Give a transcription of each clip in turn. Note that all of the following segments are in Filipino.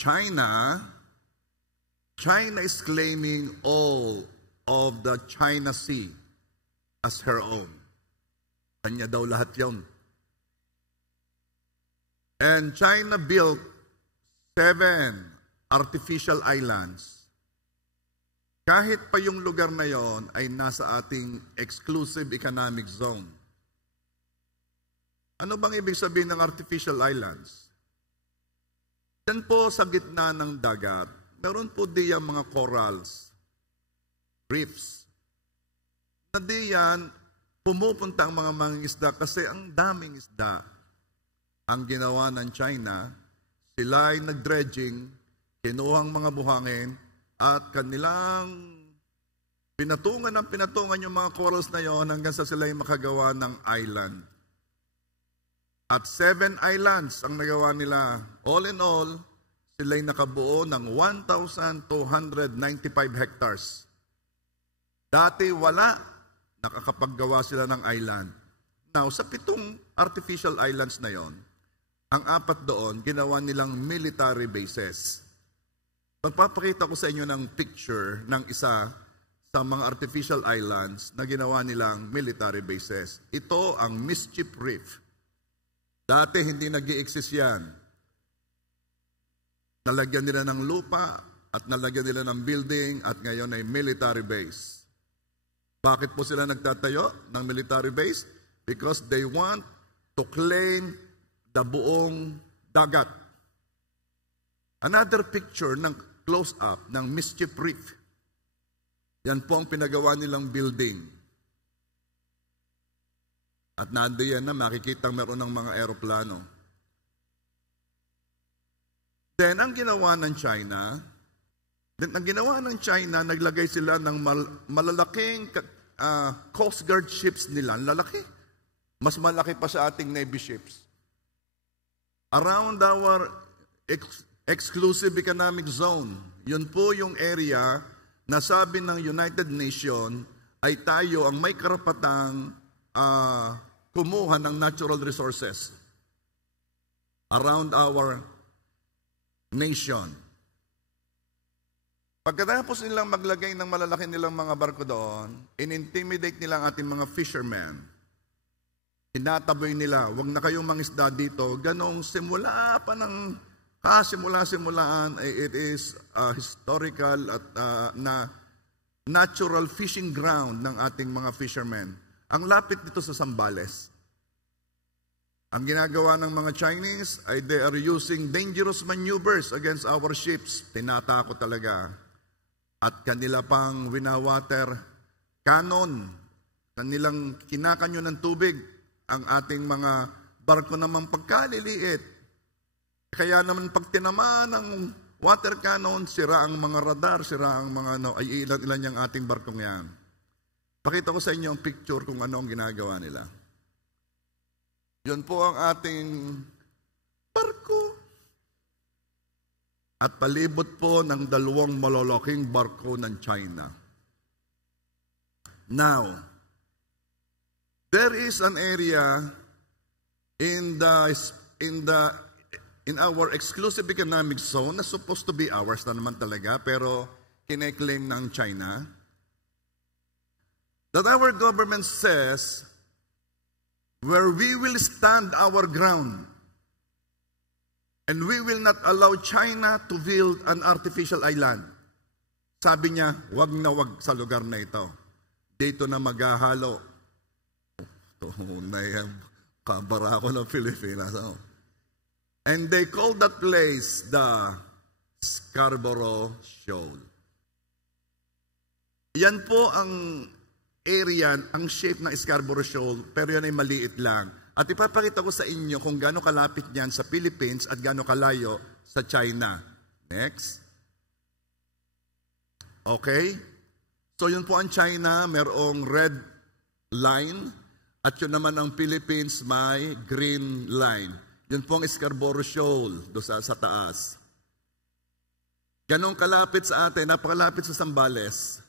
China is claiming all of the China Sea as her own. Kanya daw lahat yun. And China built 7 artificial islands. Kahit pa yung lugar na yon ay nasa ating exclusive economic zone. Ano bang ibig sabihin ng artificial islands? Yan po sa gitna ng dagat, meron po diyan mga corals, reefs. Na diyan, pumupunta ang mga mangingisda kasi ang daming isda. Ang ginawa ng China, sila ay nag-dredging, kinuhang mga buhangin, at kanilang pinatungan yung mga corals na yon hanggang sa sila ay makagawa ng island. At 7 islands ang nagawa nila. All in all, sila ay nakabuo ng 1,295 hectares. Dati wala, nakakapaggawa sila ng island. Now, sa 7 artificial islands na yon, ang 4 doon, ginawa nilang military bases. Magpapakita ko sa inyo ng picture ng isa sa mga artificial islands na ginawa nilang military bases. Ito ang Mischief Reef. Dati hindi nag-i-exist yan. Nalagyan nila ng lupa at nalagyan nila ng building at ngayon ay military base. Bakit po sila nagtatayo ng military base? Because they want to claim the buong dagat. Another picture ng close-up ng Mischief Reef. Yan po ang pinagawa nilang building. At nandiyan na makikita meron ng mga aeroplano. Then, ang ginawa ng China, naglagay sila ng malalaking Coast Guard ships nila. Lalaki. Mas malaki pa sa ating Navy ships. Around our exclusive economic zone, yun po yung area na sabi ng United Nations ay tayo ang may karapatang kumuha ng natural resources around our nation. Pagkatapos nilang maglagay ng malalaki nilang mga barko doon, in-intimidate nila ang ating mga fishermen. Tinataboy nila, wag na kayong mangisda dito. Ganong simula pa ng kasimula-simulaan, it is historical at na natural fishing ground ng ating mga fishermen. Ang lapit dito sa Zambales. Ang ginagawa ng mga Chinese ay they are using dangerous maneuvers against our ships. Tinatako talaga. At kanila pang winawater cannon. Kanilang kinakanyo ng tubig ang ating mga barko namang pagkaliliit. Kaya naman pag tinamaan ng water cannon, sira ang mga radar, sira ang mga ay ilan-ilan yung ating barkong yan. Pakita ko sa inyo ang picture kung ano ang ginagawa nila. Yun po ang ating barko. At palibot po ng 2 malalaking barko ng China. Now, there is an area in our exclusive economic zone na supposed to be ours na naman talaga, pero kine-claim ng China that our government says where we will stand our ground and we will not allow China to build an artificial island. Sabi niya, wag na wag sa lugar na ito. Dito na maghahalo. Tunay ang kabara ko ng Pilipinas. And they call that place the Scarborough Shoal. Yan po ang area, ang shape ng Scarborough Shoal, pero yan ay maliit lang. At ipapakita ko sa inyo kung gaano kalapit yan sa Philippines at gaano kalayo sa China. Next. Okay? So yun po ang China, merong red line, at yun naman ang Philippines may green line. Yun po ang Scarborough Shoal, doon sa taas. Ganong kalapit sa atin, napakalapit sa Zambales.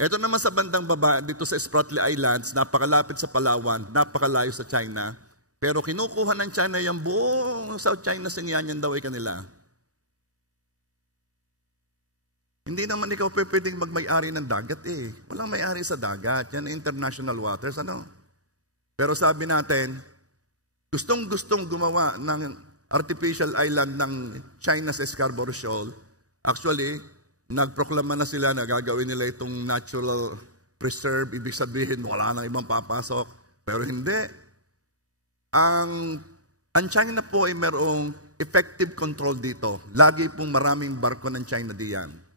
Ito naman sa bandang baba, dito sa Spratly Islands, napakalapit sa Palawan, napakalayo sa China. Pero kinukuha ng China yung buong South China Sea, yan daw ay kanila. Hindi naman ikaw pwedeng magmay-ari ng dagat eh. Walang may-ari sa dagat. Yan international waters, ano? Pero sabi natin, gustong-gustong gumawa ng artificial island ng China's Scarborough Shoal. Actually, nagproklama na sila na gagawin nila itong natural preserve. Ibig sabihin, wala nang ibang papasok. Pero hindi. Ang China po ay merong effective control dito. Lagi pong maraming barko ng China diyan.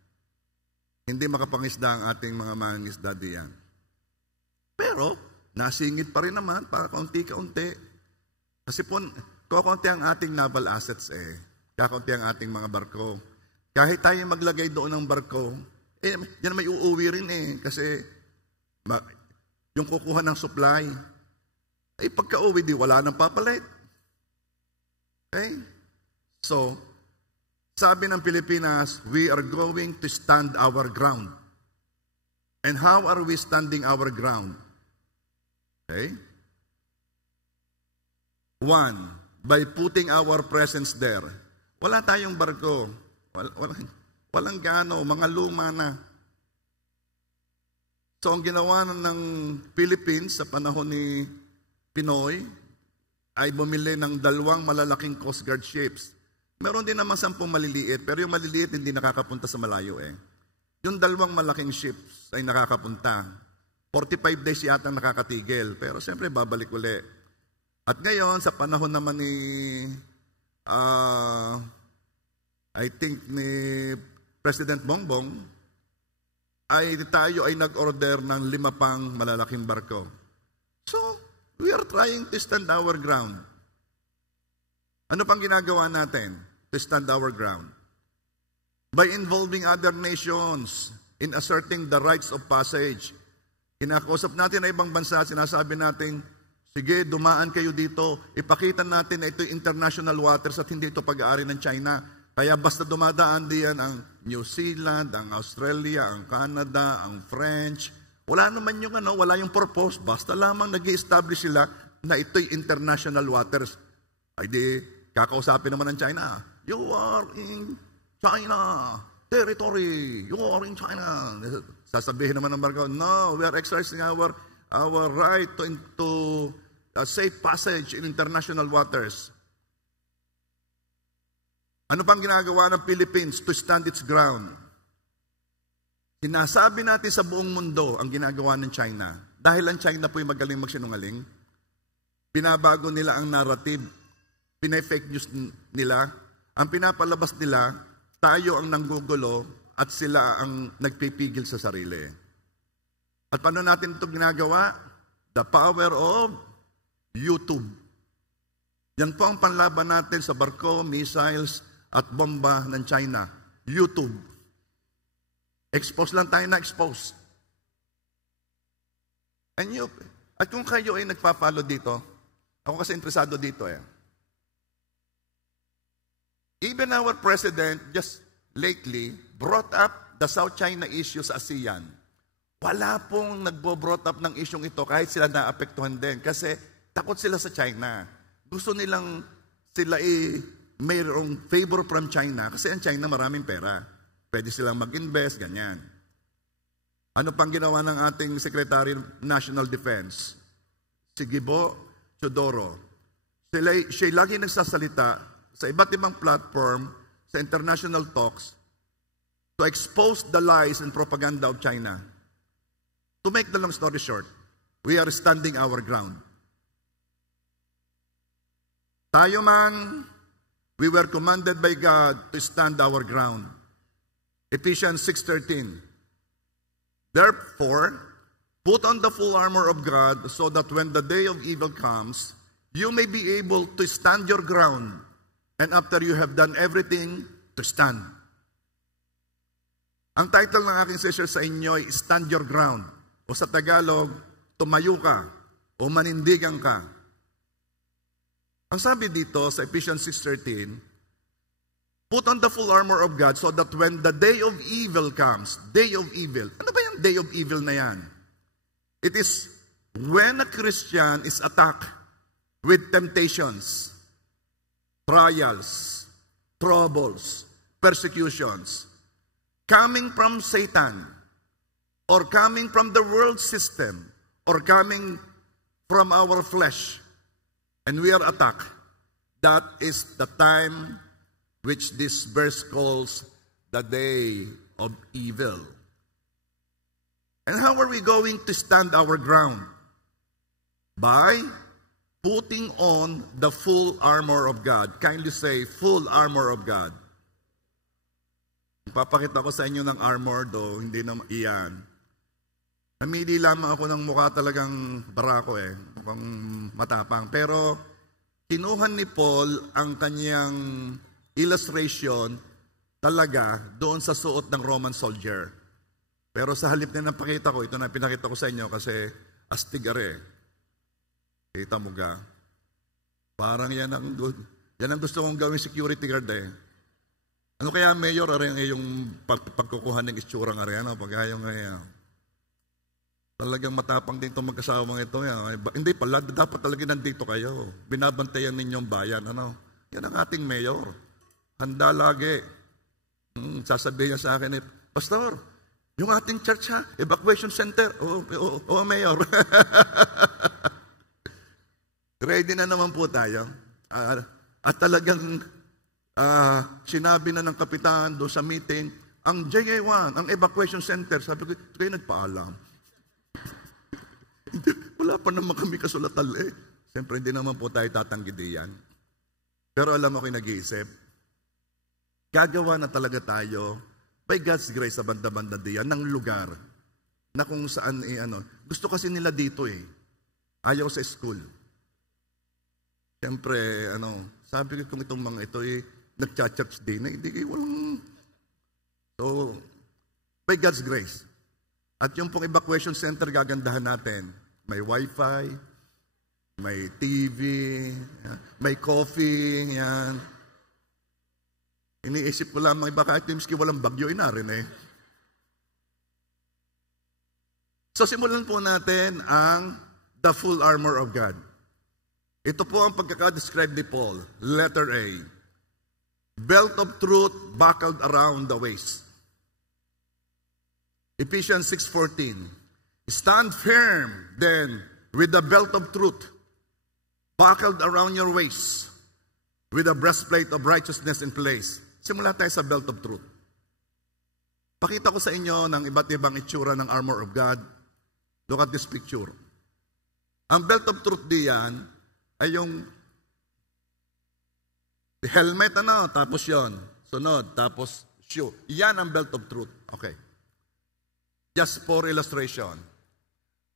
Hindi makapangisda ang ating mga mangingisda diyan. Pero, nasingit pa rin naman para kaunti-kaunti. Kasi po, kakunti ang ating naval assets eh. Kakunti ang ating mga barko. Kahit tayo maglagay doon ng barko, yan may uuwi rin eh. Kasi, yung kukuha ng supply, ay pagka-uwi di wala nang papalit. Okay? So, sabi ng Pilipinas, we are going to stand our ground. And how are we standing our ground? Okay? One, by putting our presence there. Wala tayong barko. Walang gaano, mga luma na. So, ang ginawa ng Philippines sa panahon ni Pinoy ay bumili ng 2 malalaking Coast Guard ships. Meron din naman 10 maliliit, pero yung maliliit hindi nakakapunta sa malayo eh. Yung 2 malaking ships ay nakakapunta. 45 days yata nakakatigil, pero siyempre babalik uli. At ngayon, sa panahon naman ni, I think ni President Bongbong, ay tayo ay nag-order ng 5 pang malalaking barko. So, we are trying to stand our ground. Ano pang ginagawa natin to stand our ground? By involving other nations in asserting the rights of passage. Kinakausap natin na ibang bansa, sinasabi natin, sige, dumaan kayo dito, ipakita natin na ito international waters at hindi ito pag-aari ng China. Kaya basta dumadaan diyan ang New Zealand, ang Australia, ang Canada, ang French. Wala naman yung wala yung purpose. Basta lamang nag-i-establish sila na ito'y international waters. Ay di, kakausapin naman ng China. You are in China territory. You are in China. Sasabihin naman ng barko, no, we are exercising our right to safe passage in international waters. Ano pang ginagawa ng Philippines to stand its ground? Sinasabi natin sa buong mundo ang ginagawa ng China. Dahil ang China po'y magaling magsinungaling, binabago nila ang narrative, pinay-fake news nila, ang pinapalabas nila, tayo ang nanggugulo at sila ang nagpipigil sa sarili. At paano natin ito ginagawa? The power of YouTube. Yan po ang panlaban natin sa barko, missiles, at bomba ng China. YouTube. Expose lang tayo na expose. At kung kayo ay nagpa-follow dito, ako kasi interesado dito eh. Even our president just lately brought up the South China issue sa ASEAN. Wala pong nagbo-brought up ng isyong ito kahit sila naapektuhan din kasi takot sila sa China. Gusto nilang sila mayroong favor from China kasi ang China maraming pera. Pwede silang mag-invest, ganyan. Ano pang ginawa ng ating Secretary of National Defense? Si Gibo Chodoro. Siya lagi nagsasalita sa iba't ibang platform, sa international talks, to expose the lies and propaganda of China. To make the long story short, we are standing our ground. Tayo man, we were commanded by God to stand our ground. Ephesians 6:13. Therefore, put on the full armor of God so that when the day of evil comes, you may be able to stand your ground, and after you have done everything, to stand. Ang title ng aking session sa inyo ay Stand Your Ground, o sa Tagalog, tumayo ka, o manindigan ka. Ang sabi dito sa Ephesians 6:13, put on the full armor of God so that when the day of evil comes, day of evil. Ano ba yung day of evil na yan? It is when a Christian is attacked with temptations, trials, troubles, persecutions, coming from Satan, or coming from the world system, or coming from our flesh, and we are attacked, that is the time which this verse calls the day of evil. And how are we going to stand our ground? By putting on the full armor of God. Kindly say, full armor of God. Papakita ko sa inyo ng armor, do, hindi na iyan. Namili lamang ako ng mukha talagang barako mukhang matapang. Pero kinuha ni Paul ang kanyang illustration talaga doon sa suot ng Roman soldier. Pero sa halip na napakita ko, ito na pinakita ko sa inyo kasi astig are. Kita mo ga? Parang yan ang gusto kong gawin security guard Ano kaya mayor are yung pagkukuha ng itsura nga rin, pagkayong talagang matapang din itong magkasawang ito. Hindi pala, dapat talaga nandito kayo. Binabantayan ninyong bayan. Yan ang ating mayor. Handa lagi. Sasabihin niya sa akin, Pastor, yung ating church evacuation center. Mayor. Ready na naman po tayo. At talagang sinabi na ng kapitan doon sa meeting, ang JA1, ang evacuation center, sabi ko, kayo nagpaalam. Wala pa naman kami kasulatan Siyempre, hindi naman po tayo tatanggi diyan. Pero alam mo ko nag-iisip, gagawa na talaga tayo, by God's grace sa banda-banda diyan, ng lugar na kung saan, gusto kasi nila dito ayaw sa school. Siyempre, sabi ko kung itong mga ito nagcha-church din, hindi walang. So, by God's grace. At yung pong evacuation center gagandahan natin. May wifi, may TV, may coffee, yan. Iniisip ko lamang iba kahit miski walang bagyo, inarin So, simulan po natin ang the full armor of God. Ito po ang pagkakadescribe ni Paul. Letter A. Belt of truth buckled around the waist. Ephesians 6:14. Stand firm then with the belt of truth buckled around your waist, with a breastplate of righteousness in place. Simula tayo sa belt of truth. Pakita ko sa inyo ng iba't ibang itsura ng armor of God. Look at this picture. Ang belt of truth diyan ay yung helmet, tapos yon, sunod, tapos shoe. Yan ang belt of truth. Okay. Just for illustration.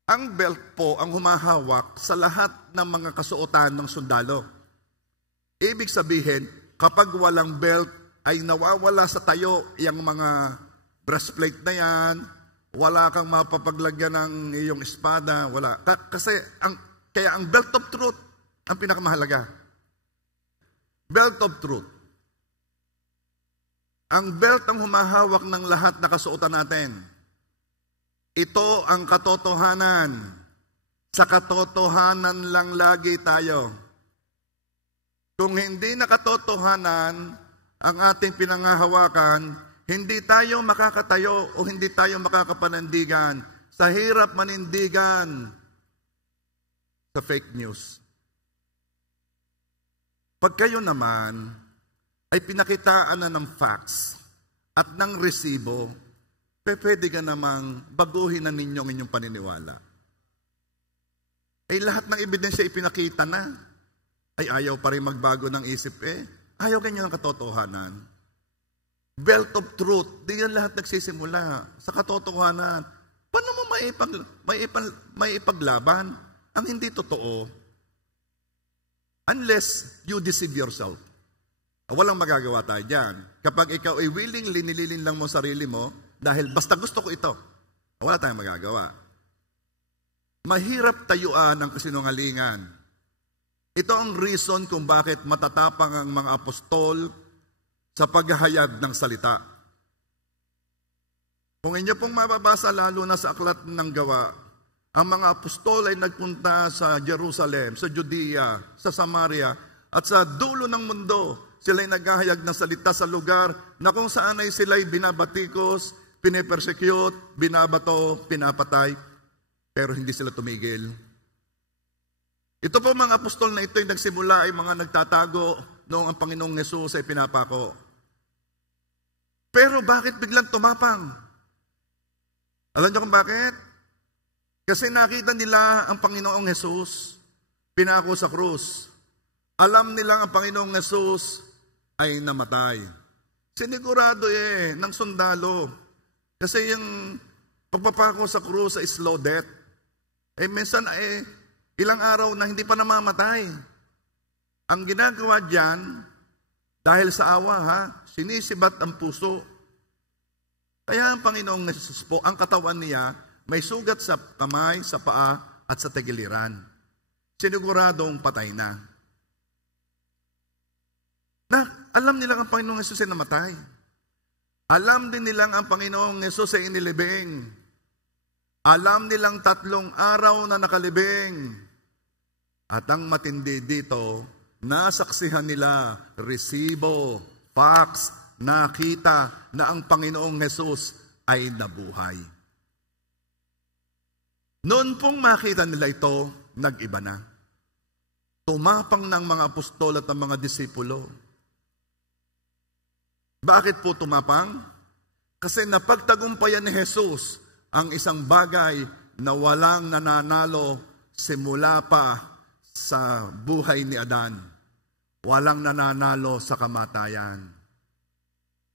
Ang belt po ang humahawak sa lahat ng mga kasuotan ng sundalo. Ibig sabihin, kapag walang belt, ay nawawala sa tayo yung mga breastplate na yan, wala kang mapapaglagyan ng iyong espada, wala. Kasi, kaya ang belt of truth, ang pinakamahalaga. Belt of truth. Ang belt ang humahawak ng lahat na kasuotan natin. Ito ang katotohanan. Sa katotohanan lang lagi tayo. Kung hindi na katotohanan ang ating pinangahawakan, hindi tayo makakatayo o hindi tayo makakapanandigan sa hirap manindigan sa fake news. Pag kayo naman ay pinakitaan na ng facts at ng resibo, pwede ka namang baguhin na ninyo ang inyong paniniwala. Ay lahat ng ebidensya ipinakita na, ay ayaw pa rin magbago ng isip Ayaw kanyo ng katotohanan. Belt of truth, di yan lahat nagsisimula sa katotohanan. Paano mo may ipaglaban ang hindi totoo? Unless you deceive yourself. Walang magagawa tayo dyan. Kapag ikaw ay willingly nililin lang mo sarili mo, dahil basta gusto ko ito, wala tayong magagawa. Mahirap tayuan ang kasinungalingan. Ito ang reason kung bakit matatapang ang mga apostol sa paghahayag ng salita. Kung inyo pong mababasa lalo na sa aklat ng Gawa, ang mga apostol ay nagpunta sa Jerusalem, sa Judea, sa Samaria, at sa dulo ng mundo. sila'y naghahayag ng salita sa lugar na kung saan ay sila'y binabatikos, pinepersecute, binabato, pinapatay, pero hindi sila tumigil. Ito po mga apostol na ito ay nagsimula ay mga nagtatago noong ang Panginoong Hesus ay pinapako. Pero bakit biglang tumapang? Alam niyo kung bakit? Kasi nakita nila ang Panginoong Hesus pinako sa krus. Alam nila ang Panginoong Hesus ay namatay. Sinigurado ng sundalo. Kasi yung pagpapako sa krus ay slow death. Minsan ilang araw na hindi pa namamatay. Ang ginagawa diyan, dahil sa awa sinisibat ang puso. Kaya ang Panginoong Hesus po, ang katawan niya, may sugat sa kamay, sa paa, at sa tagiliran. Siniguradong patay na. Alam nilang ang Panginoong Hesus ay namatay. Alam din nilang ang Panginoong Hesus ay inilibing. Alam nilang 3 araw na nakalibing. At ang matindi dito, nasaksihan nila, resibo, facts, nakita na ang Panginoong Hesus ay nabuhay. Noon pong makita nila ito, nag-iba na. Tumapang ng mga apostol at ng mga disipulo. Bakit po tumapang? Kasi napagtagumpayan ni Hesus ang isang bagay na walang nananalo simula pa sa buhay ni Adan. Walang nananalo sa kamatayan.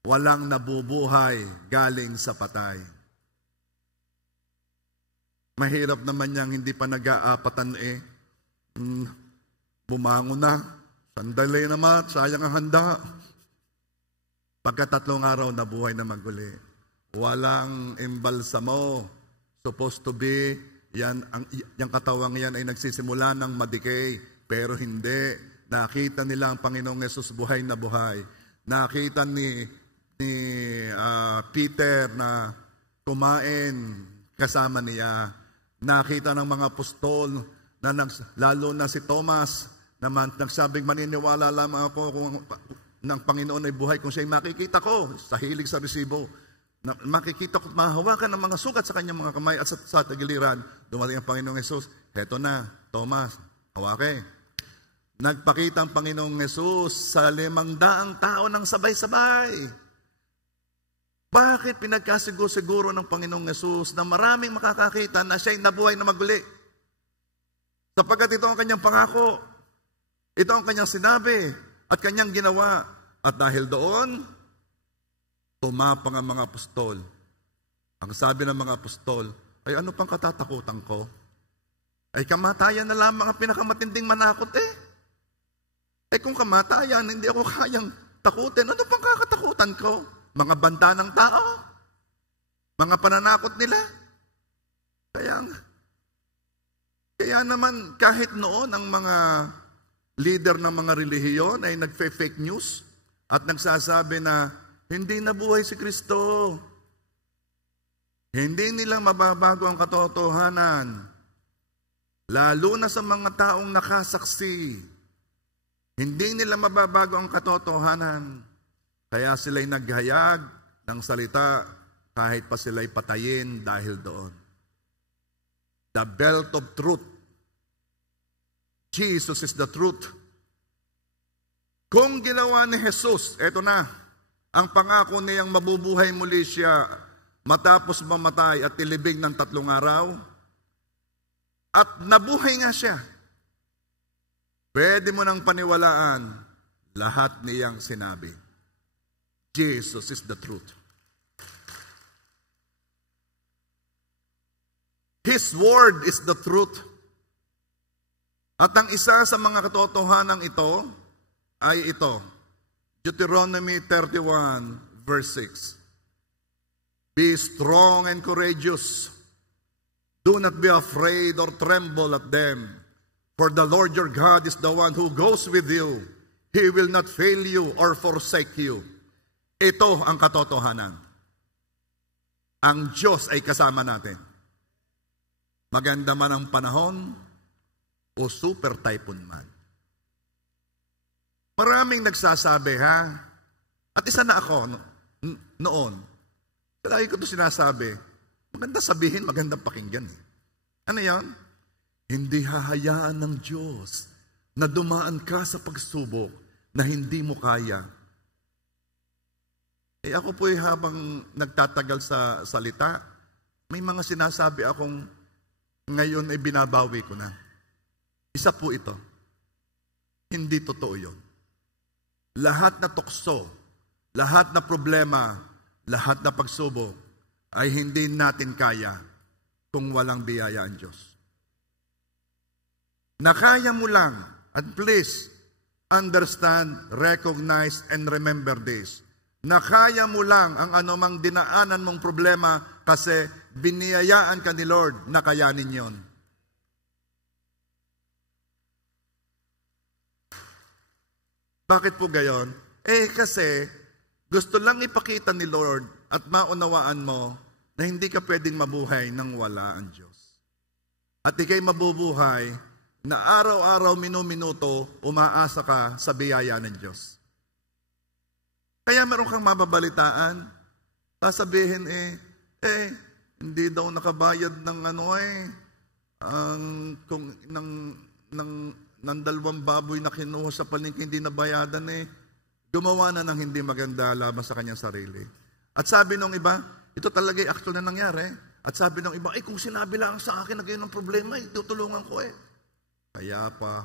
Walang nabubuhay galing sa patay. Mahirap naman niyang hindi pa nag-aapatan bumangon na. Sandali naman, sayang ang handa. Pagka 3 araw na buhay na maguli. Walang imbalsamo. Supposed to be, yung katawang yan ay nagsisimula ng madikay. Pero hindi. Nakita nila ang Panginoong Hesus buhay na buhay. Nakita ni Peter na kumain kasama niya. Nakita ng mga apostol na lalo na si Thomas na nagsabing maniniwala lamang ako kung ng Panginoon ay buhay kung siya'y makikita ko sa hilig sa resibo. Na makikita ko, mahawakan ng mga sugat sa kanyang mga kamay at sa tagiliran. Dumating ang Panginoong Hesus. Heto na, Thomas, hawake. Nagpakita ang Panginoong Hesus sa 500 tao ng sabay-sabay. Bakit pinagkasiguro ng Panginoong Hesus na maraming makakakita na siya'y nabuhay na maguli? Sapagkat ito ang kanyang pangako. Ito ang kanyang sinabi at kanyang ginawa. At dahil doon, tumapang ang mga apostol. Ang sabi ng mga apostol, ay ano pang katatakutan ko? Ay kamatayan na lamang ang pinakamatinding manakot Ay kung kamatayan, hindi ako kayang takutin. Ano pang kakatakutan ko? Mga banta ng tao? Mga pananakot nila? Kaya naman kahit noon ang mga leader ng mga relihiyon ay nagfe-fake news at nagsasabi na hindi nabuhay si Kristo. Hindi nila mababago ang katotohanan. Lalo na sa mga taong nakasaksi. Hindi nila mababago ang katotohanan. Kaya sila'y naghayag ng salita kahit pa sila'y patayin dahil doon. The belt of truth. Jesus is the truth. Kung ginawa ni Jesus, eto na, ang pangako niyang mabubuhay muli siya matapos mamatay at ilibing ng 3 araw, at nabuhay nga siya, pwede mo nang paniwalaan lahat niyang sinabi. Jesus is the truth. His word is the truth. At ang isa sa mga katotohanan ito ay ito. Deuteronomy 31 verse 6. Be strong and courageous. Do not be afraid or tremble at them. For the Lord your God is the one who goes with you. He will not fail you or forsake you. Ito ang katotohanan. Ang Diyos ay kasama natin. Maganda man ang panahon o super typhoon man. Maraming nagsasabi, ha? At isa na ako noon. Lagi ko ito sinasabi, maganda sabihin, magandang pakinggan. Ano yan? Hindi hahayaan ng Diyos na dumaan ka sa pagsubok na hindi mo kaya. Ako po'y habang nagtatagal sa salita, may mga sinasabi akong ngayon ay binabawi ko na. Isa po ito. Hindi totoo yun. Lahat na tukso, lahat na problema, lahat na pagsubok ay hindi natin kaya kung walang biyaya ang Diyos. Nakaya mo lang, at please understand, recognize, and remember this. Nakaya mo lang ang anumang dinaanan mong problema kasi biniyayaan ka ni Lord na kayanin yon. Bakit po gayon? Kasi gusto lang ipakita ni Lord at maunawaan mo na hindi ka pwedeng mabuhay nang wala ang Diyos. At ikay mabubuhay na araw-araw, minuto, umaasa ka sa biyaya ng Diyos. Kaya meron kang mababalitaan, sasabihin hindi daw nakabayad ng ng 2 baboy na kinuha sa palengke, hindi nabayadan gumawa na ng hindi maganda laban sa kanyang sarili. At sabi nung iba, ito talaga actual na nangyari. At sabi nung iba, kung sinabi lang sa akin na ganyan ang problema, tutulungan ko Kaya pa.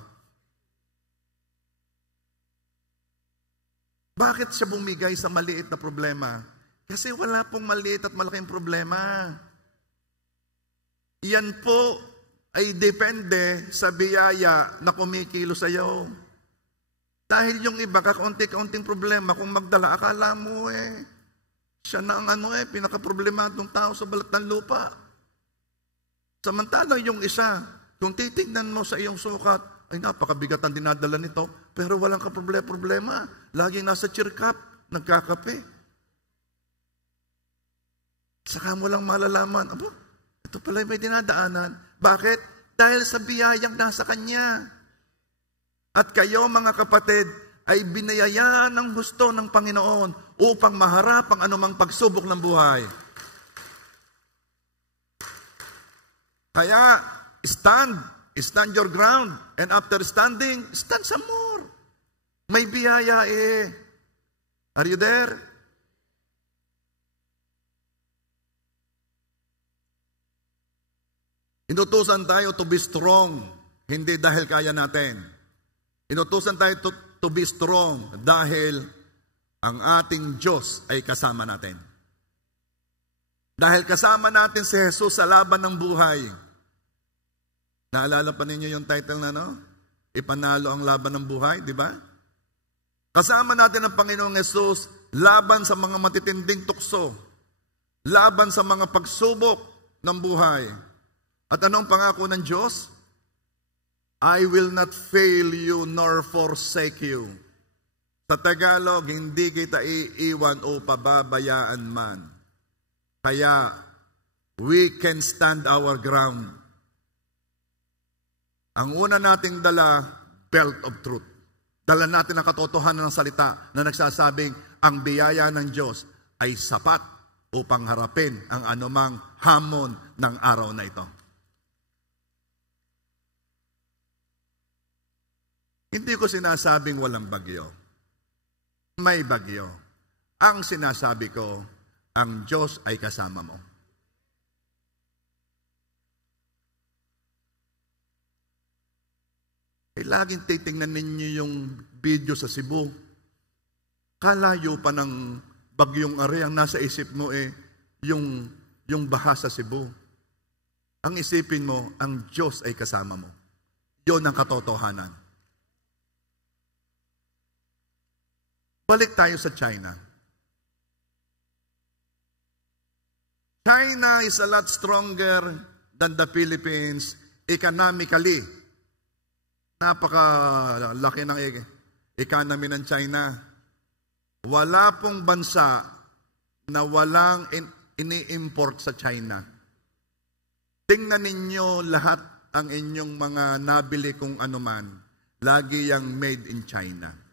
Bakit siya bumigay sa maliit na problema? Kasi wala pong maliit at malaking problema. Yan po ay depende sa biyaya na kumikilo sa iyo. Dahil yung iba, kakaunti-kaunting problema, kung magdala, akala mo siya na ang pinaka-problematong tao sa balat ng lupa. Samantalang yung isa, kung titignan mo sa iyong sukat, ay napakabigat ang dinadala nito, pero walang problema. Laging nasa cheer-cup, nagkakape. Saka mo lang malalaman, ito pala may dinadaanan. Bakit? Dahil sa biyayang nasa kanya. At kayo mga kapatid, ay binayayaan ng gusto ng Panginoon upang maharap ang anumang pagsubok ng buhay. Kaya, stand your ground. And after standing, stand some more. May biyaya Are you there? Inutusan tayo to be strong, hindi dahil kaya natin. Inutusan tayo to be strong dahil ang ating Diyos ay kasama natin. Dahil kasama natin si Jesus sa laban ng buhay. Naalala pa ninyo yung title na Ipanalo ang laban ng buhay, di ba? Kasama natin ang Panginoong Jesus laban sa mga matitinding tukso, laban sa mga pagsubok ng buhay. At anong pangako ng Diyos? I will not fail you nor forsake you. Sa Tagalog, hindi kita iiwan o pababayaan man. Kaya, we can stand our ground. Ang una nating dala, belt of truth. Dala natin ang katotohanan ng salita na nagsasabing ang biyaya ng Diyos ay sapat upang harapin ang anumang hamon ng araw na ito. Hindi ko sinasabing walang bagyo. May bagyo. Ang sinasabi ko, ang Diyos ay kasama mo. Laging titingnan ninyo yung video sa Cebu. Kalayo pa ng bagyong Are, ang nasa isip mo yung baha sa Cebu. Ang isipin mo, ang Diyos ay kasama mo. Yun ang katotohanan. Balik tayo sa China. China is a lot stronger than the Philippines economically. Napakalaki ng economy ng China. Wala pong bansa na walang ini-import sa China. Tingnan ninyo lahat ang inyong mga nabili kung anuman. Lagi yang made in China.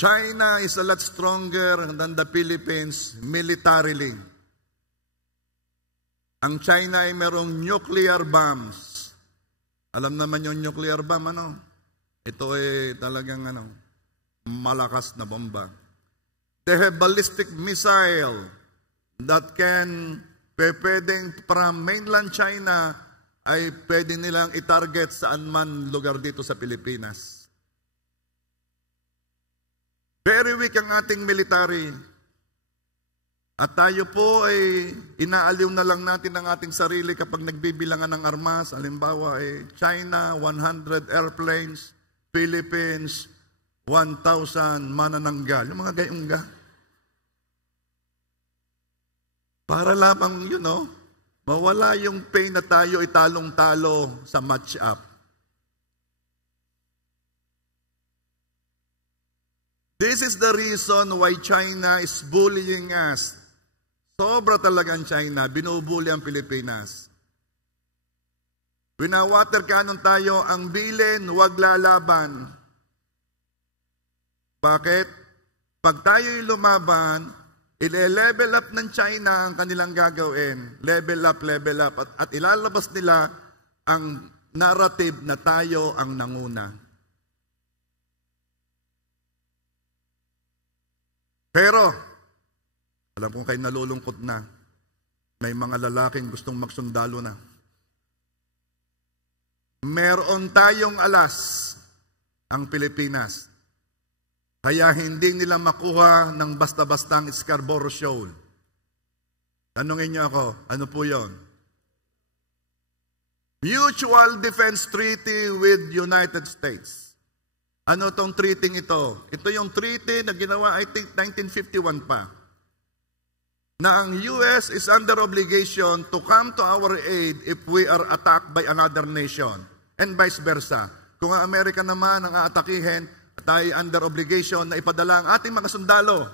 China is a lot stronger than the Philippines militarily. Ang China ay merong nuclear bombs. Alam naman yung nuclear bomb, ano? Ito ay talagang malakas na bomba. They have ballistic missile that can, pwedeng from mainland China, ay pwede nilang itarget saan man lugar dito sa Pilipinas. Very weak ang ating military. At tayo po ay inaaliw na lang natin ang ating sarili kapag nagbibilangan ng armas. Halimbawa ay China, 100 airplanes, Philippines, 1,000 manananggal. Yung mga gayungga. Para lamang, mawala yung pain na tayo ay talong-talo sa match-up. This is the reason why China is bullying us. Sobra talagang China, binubuli ang Pilipinas. Winawater cannon tayo, ang bilin, huwag lalaban. Bakit? Pag tayo'y lumaban, ile-level up ng China ang kanilang gagawin. Level up. At ilalabas nila ang narrative na tayo ang nanguna. Pero, alam kong kayo nalulungkot na. May mga lalaking gustong magsundalo na. Meron tayong alas, ang Pilipinas. Kaya hindi nila makuha ng basta-bastang Scarborough Shoal. Tanungin niyo ako, ano po yon? Mutual Defense Treaty with United States. Ano tong treaty ito? Ito yung treaty na ginawa, I think, 1951 pa. Na ang US is under obligation to come to our aid if we are attacked by another nation. And vice versa. Kung ang Amerika naman ang aatakihin, tayo under obligation na ipadala ang ating mga sundalo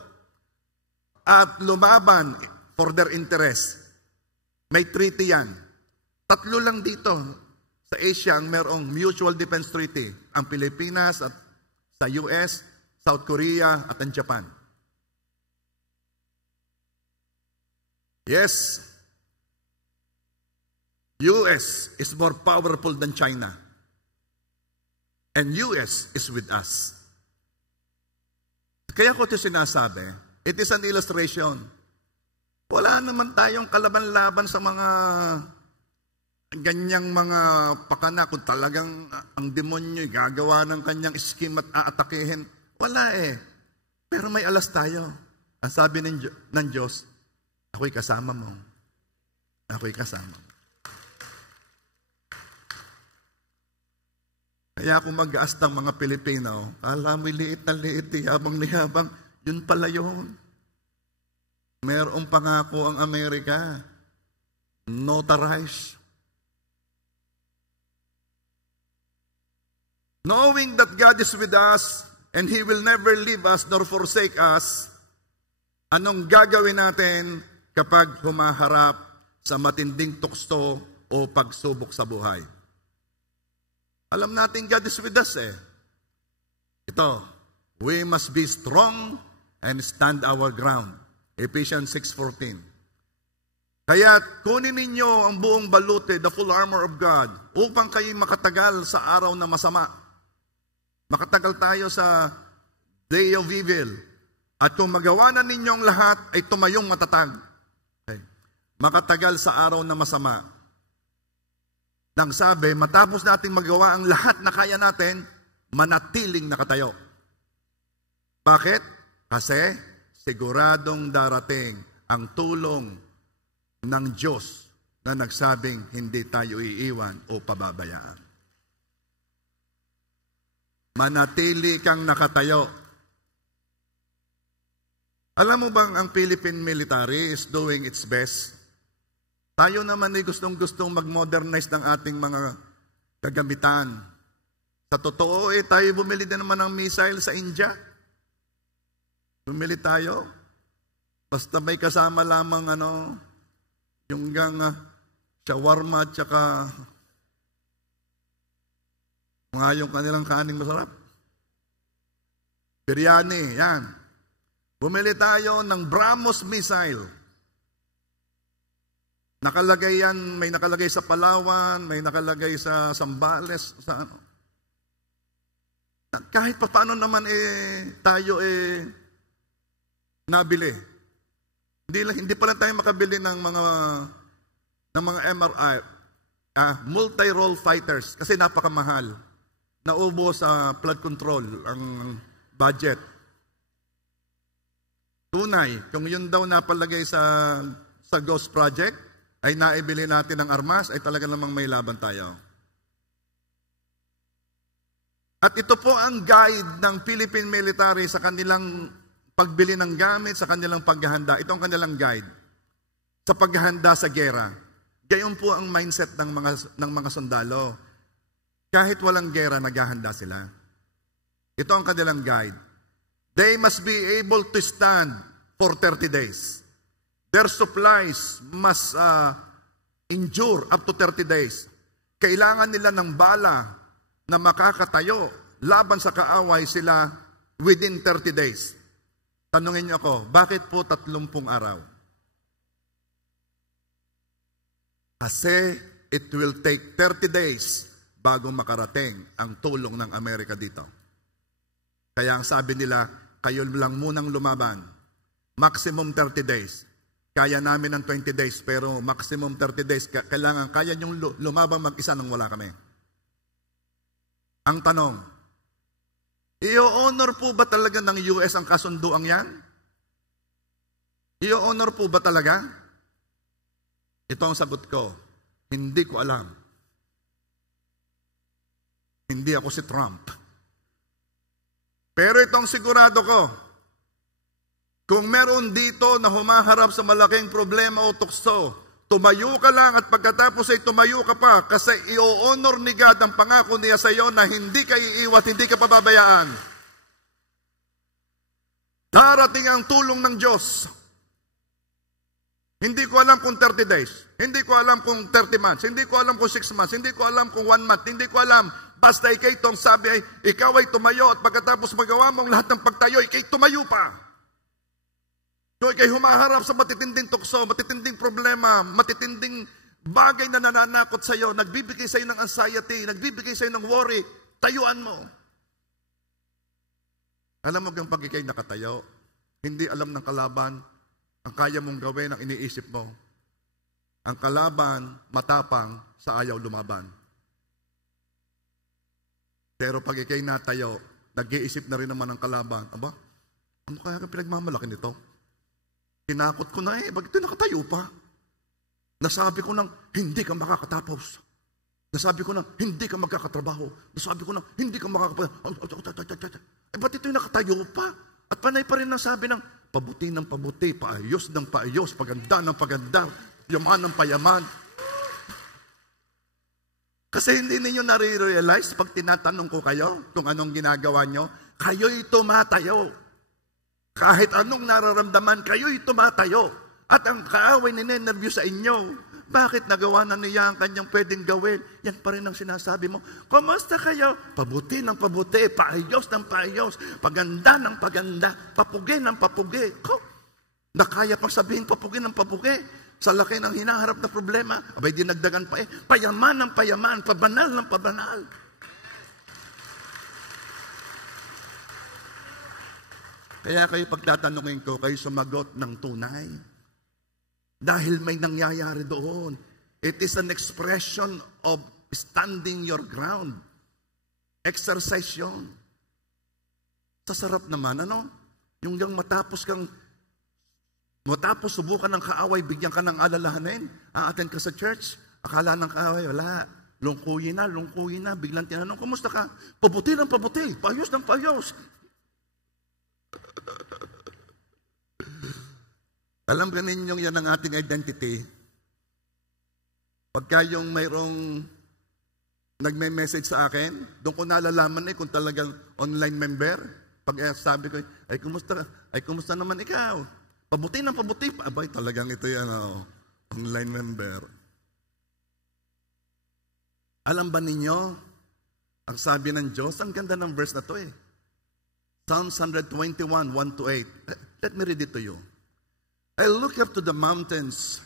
at lumaban for their interest. May treaty yan. 3 lang dito sa Asia ang merong mutual defense treaty. Ang Pilipinas at sa US, South Korea at ang Japan. Yes, US is more powerful than China. And US is with us. Kaya ko ito sinasabi, it is an illustration. Wala naman tayong kalaban-laban sa mga ganyang mga pakana kung talagang ang demonyo gagawa ng kanyang scheme at aatakihin. Wala eh. Pero may alas tayo. Ang sabi ng Diyos, ako'y kasama mo. Ako'y kasama mo. Kaya kung mag-aastang mga Pilipino, alam mo, liit na liit, yabang ni yabang, yun pala yun. Merong pangako ang Amerika. Notarize. Knowing that God is with us, and He will never leave us nor forsake us, anong gagawin natin kapag humaharap sa matinding tukso o pagsubok sa buhay? Alam natin God is with us eh. Ito, we must be strong and stand our ground. Ephesians 6:14. Kaya kunin ninyo ang buong balute, the full armor of God, upang kayo makatagal sa araw na masama. Makatagal tayo sa day of evil. At kung magawa na ninyong lahat, ay tumayong matatag. Okay. Makatagal sa araw na masama. Nang sabi, matapos natin magawa ang lahat na kaya natin, manatiling nakatayo. Bakit? Kasi siguradong darating ang tulong ng Diyos na nagsabing hindi tayo iiwan o pababayaan. Manatili kang nakatayo. Alam mo bang ang Philippine military is doing its best? Tayo naman ay gustong-gustong mag-modernize ng ating mga kagamitan. Sa totoo, tayo bumili din naman ng missile sa India. Bumili tayo. Basta may kasama lamang yung shawarma at saka yung kanilang kaning masarap. Biryani, yan. Bumili tayo ng BrahMos missile. Nakalagay yan, may nakalagay sa Palawan, may nakalagay sa Zambales, sa ano. Kahit pa paano naman tayo nabili. Hindi pa lang tayo makabili ng mga MRI, multi-role fighters, kasi napakamahal. Naubo sa flood control ang budget. Tunay, kung yun daw napalagay sa Ghost Project, ay naibili natin ng armas, ay talaga namang may laban tayo. At ito po ang guide ng Philippine Military sa kanilang pagbili ng gamit, sa kanilang paghahanda. Ito ang kanilang guide sa paghahanda sa gera. Gayon po ang mindset ng mga sundalo. Kahit walang gera, naghahanda sila. Ito ang kanilang guide. They must be able to stand for 30 days. Their supplies must endure up to 30 days. Kailangan nila ng bala na makakatayo laban sa kaaway sila within 30 days. Tanungin niyo ako, bakit po 30 araw? Kasi it will take 30 days bago makarating ang tulong ng Amerika dito. Kaya ang sabi nila, kayo lang munang lumaban. Maximum 30 days. Kaya namin ng 20 days, pero maximum 30 days. Kaya niyong lumabang mag-isa nang wala kami. Ang tanong, i-honor po ba talaga ng US ang kasunduang yan? I-honor po ba talaga? Ito ang sagot ko, hindi ko alam. Hindi ako si Trump. Pero itong sigurado ko, kung meron dito na humaharap sa malaking problema o tukso, tumayo ka lang at pagkatapos ay tumayo ka pa kasi i-honor ni God ang pangako niya sa iyo na hindi ka iiwat, hindi ka pababayaan. Darating ang tulong ng Diyos. Hindi ko alam kung 30 days, hindi ko alam kung 30 months, hindi ko alam kung 6 months, hindi ko alam kung 1 month, hindi ko alam. Basta ikay itong sabi ay, ikaw ay tumayo at pagkatapos magawa mong lahat ng pagtayo, ikay tumayo pa. So, ikay humaharap sa matitinding tukso, matitinding problema, matitinding bagay na nananakot sa iyo, nagbibigay sa iyo ng anxiety, nagbibigay sa iyo ng worry, tayuan mo. Alam mo kung pag ikay nakatayo, hindi alam ng kalaban ang kaya mong gawin ang iniisip mo. Ang kalaban, matapang sa ayaw lumaban. Pero pag ikay natayo, nag-iisip na rin naman ang kalaban, aba, ano kaya ka pinagmamalaki nito? Tinakot ko na bakit ito nakatayo pa? Nasabi ko nang hindi ka makakatapos. Nasabi ko nang hindi ka magkakatrabaho. Nasabi ko nang hindi ka ba't ito nakatayo pa? At panay pa rin ang sabi ng pabuti ng pabuti, paayos ng paayos, paganda ng paganda, yaman ng payaman. Kasi hindi ninyo nare-realize pag tinatanong ko kayo kung anong ginagawa nyo, kayo'y tumatayo. Kahit anong nararamdaman, kayo'y tumatayo. At ang kaaway ninenervyo sa inyo, bakit nagawa na niya ang kanyang pwedeng gawin? Yan pa rin ang sinasabi mo. Kumusta kayo? Pabuti ng pabuti, paayos ng paayos, paganda ng paganda, papugi ng papugi. Nakaya pang sabihin papugi ng papugi sa laki ng hinaharap na problema. Abay dinagdagan pa payaman ng payaman, pabanal ng pabanal. Kaya kayo pagtatanungin ko, kayo sumagot ng tunay. Dahil may nangyayari doon. It is an expression of standing your ground. Exercise yun. Sasarap naman, ano? Yung matapos subukan ng kaaway, bigyan ka ng alalahanin, aaten ka sa church, akala ng kaaway, wala. Lungkuyin na, biglang tinanong, kumusta ka? Pabuti ng pabuti, paayos ng paayos. Alam ka ninyong yan ang ating identity. Pagka yung mayroong nagme-message sa akin, doon ko nalalaman kung talagang online member. Pag sabi ko, ay kumusta naman ikaw? Pabuti ng pabuti. Abay, talagang ito yan, online member. Alam ba ninyo, ang sabi ng Diyos, ang ganda ng verse na to Psalms 121, 1 to 8. Let me read it to you. I look up to the mountains.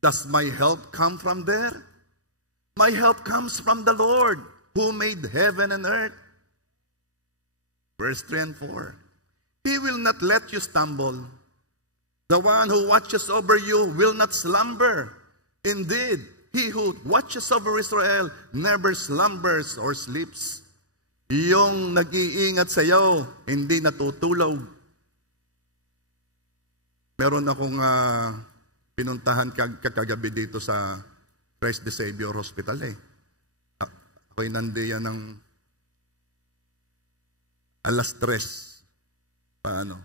Does my help come from there? My help comes from the Lord, who made heaven and earth. Verse 3 and 4. He will not let you stumble. The one who watches over you will not slumber. Indeed, he who watches over Israel never slumbers or sleeps. Yung nag-iingat sa iyo, hindi natutulog. Meron akong pinuntahan kagabi dito sa Christ the Savior Hospital Ako'y nandiyan ng alas 3. Paano?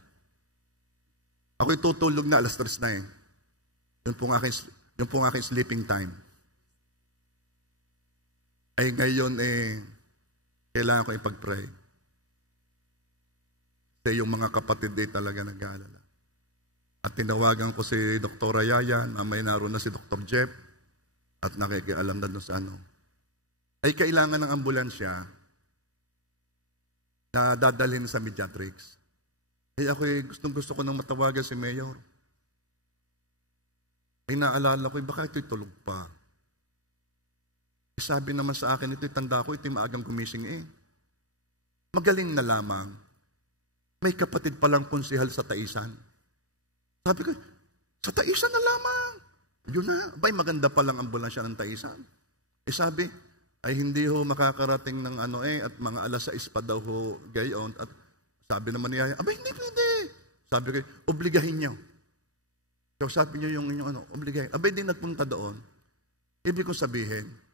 Ako'y tutulog na alas 3 na Yun pong aking sleeping time. Ay ngayon kailangan ko ipag-pray. Kasi yung mga kapatid talaga nag-aalala. At tinawagan ko si Dr. Yayan, may naroon na si Dr. Jeff, at nakikialam na doon sa ay kailangan ng ambulansya na dadalhin sa Mediatrix. Ay ako'y gusto ko nang matawagan si Mayor. Ay naalala ko, baka ito'y tulog pa. Sabi naman sa akin, ito'y tanda ko, ito'y maagang gumising Magaling na lamang. May kapatid palang konsehal sa Taisan. Sabi ko, sa Taisan na lamang. Yun na, abay maganda palang ambulansya ng Taisan. Sabi, ay hindi ho makakarating ng at mga alas 6 pa daw ho gayon. At sabi naman niya, abay hindi pwede. Sabi ko, obligahin niyo. So sabi niyo yung inyong obligahin. Abay di nagpunta doon. Ibig kong sabihin,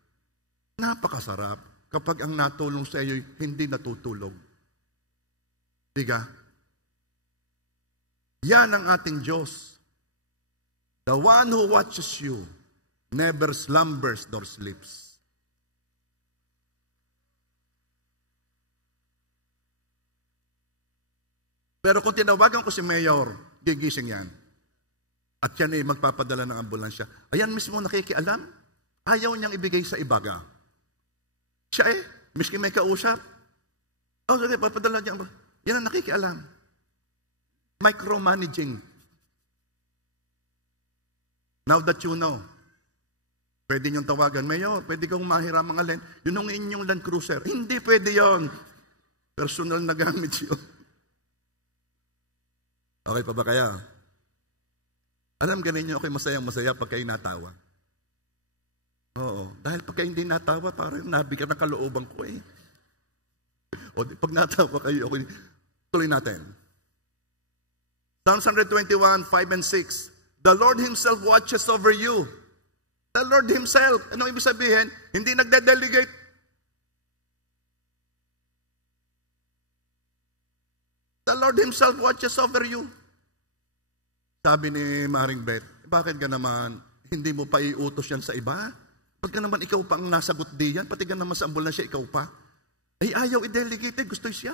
napakasarap kapag ang natulong sa iyo hindi natutulog. Diga? Yan ang ating Diyos. The one who watches you never slumbers nor sleeps. Pero kung tinawagan ko si Mayor, gigising yan. At yan ay magpapadala ng ambulansya. Ayan mismo nakikialam. Ayaw niyang ibigay sa ibaga. Siya miski may kausap. Sige, papadala niya. Yan ang nakikialam. Micromanaging. Now that you know, pwede niyong tawagan, Mayor, pwede kang mahiram ang alin. Yun ang inyong Land Cruiser. Hindi pwede yon. Personal na gamit yun. Okay pa ba kaya? Alam ganin niyo, ako'y masayang-masaya pagka natawa. Oo. Dahil pagka hindi natawa, parang nabigat ng kalooban ko O pag natawa kayo, okay, tuloy natin. Psalms 121, 5 and 6. The Lord Himself watches over you. The Lord Himself. Ano ibig sabihin? Hindi nagde-delegate. The Lord Himself watches over you. Sabi ni Maring Beth, bakit ka naman hindi mo pa iutos yan sa iba? Pagka naman ikaw pa ang nasagot diyan, pati ka naman sa ambulansya, ikaw pa. Ay ayaw i-delegate, gusto siya.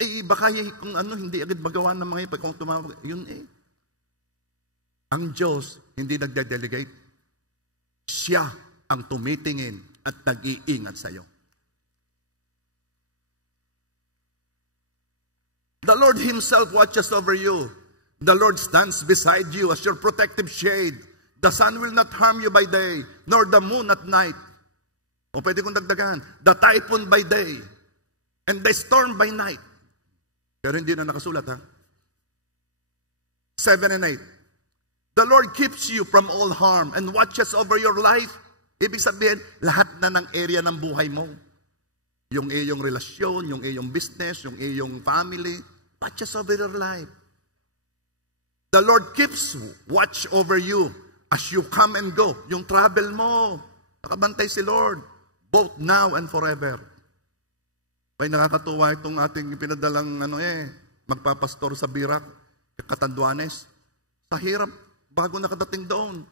Ay baka kung hindi agad magawa ng mga iba, kung tumawag, yun Ang Diyos, hindi nagde-delegate. Siya ang tumitingin at nag-iingat sa iyo. The Lord Himself watches over you. The Lord stands beside you as your protective shade. The sun will not harm you by day, nor the moon at night. O pwede kong dagdagan, the typhoon by day, and the storm by night. Pero hindi na nakasulat, 7 and 8. The Lord keeps you from all harm and watches over your life. Ibig sabihin, lahat na ng area ng buhay mo. Yung iyong relasyon, yung iyong business, yung iyong family, watches over your life. The Lord keeps watch over you as you come and go. Yung travel mo, nakabantay si Lord, both now and forever. Ay nakakatuwa itong ating pinadalang magpapastor sa Birak, Catanduanes. Sa hirap, bago nakadating doon.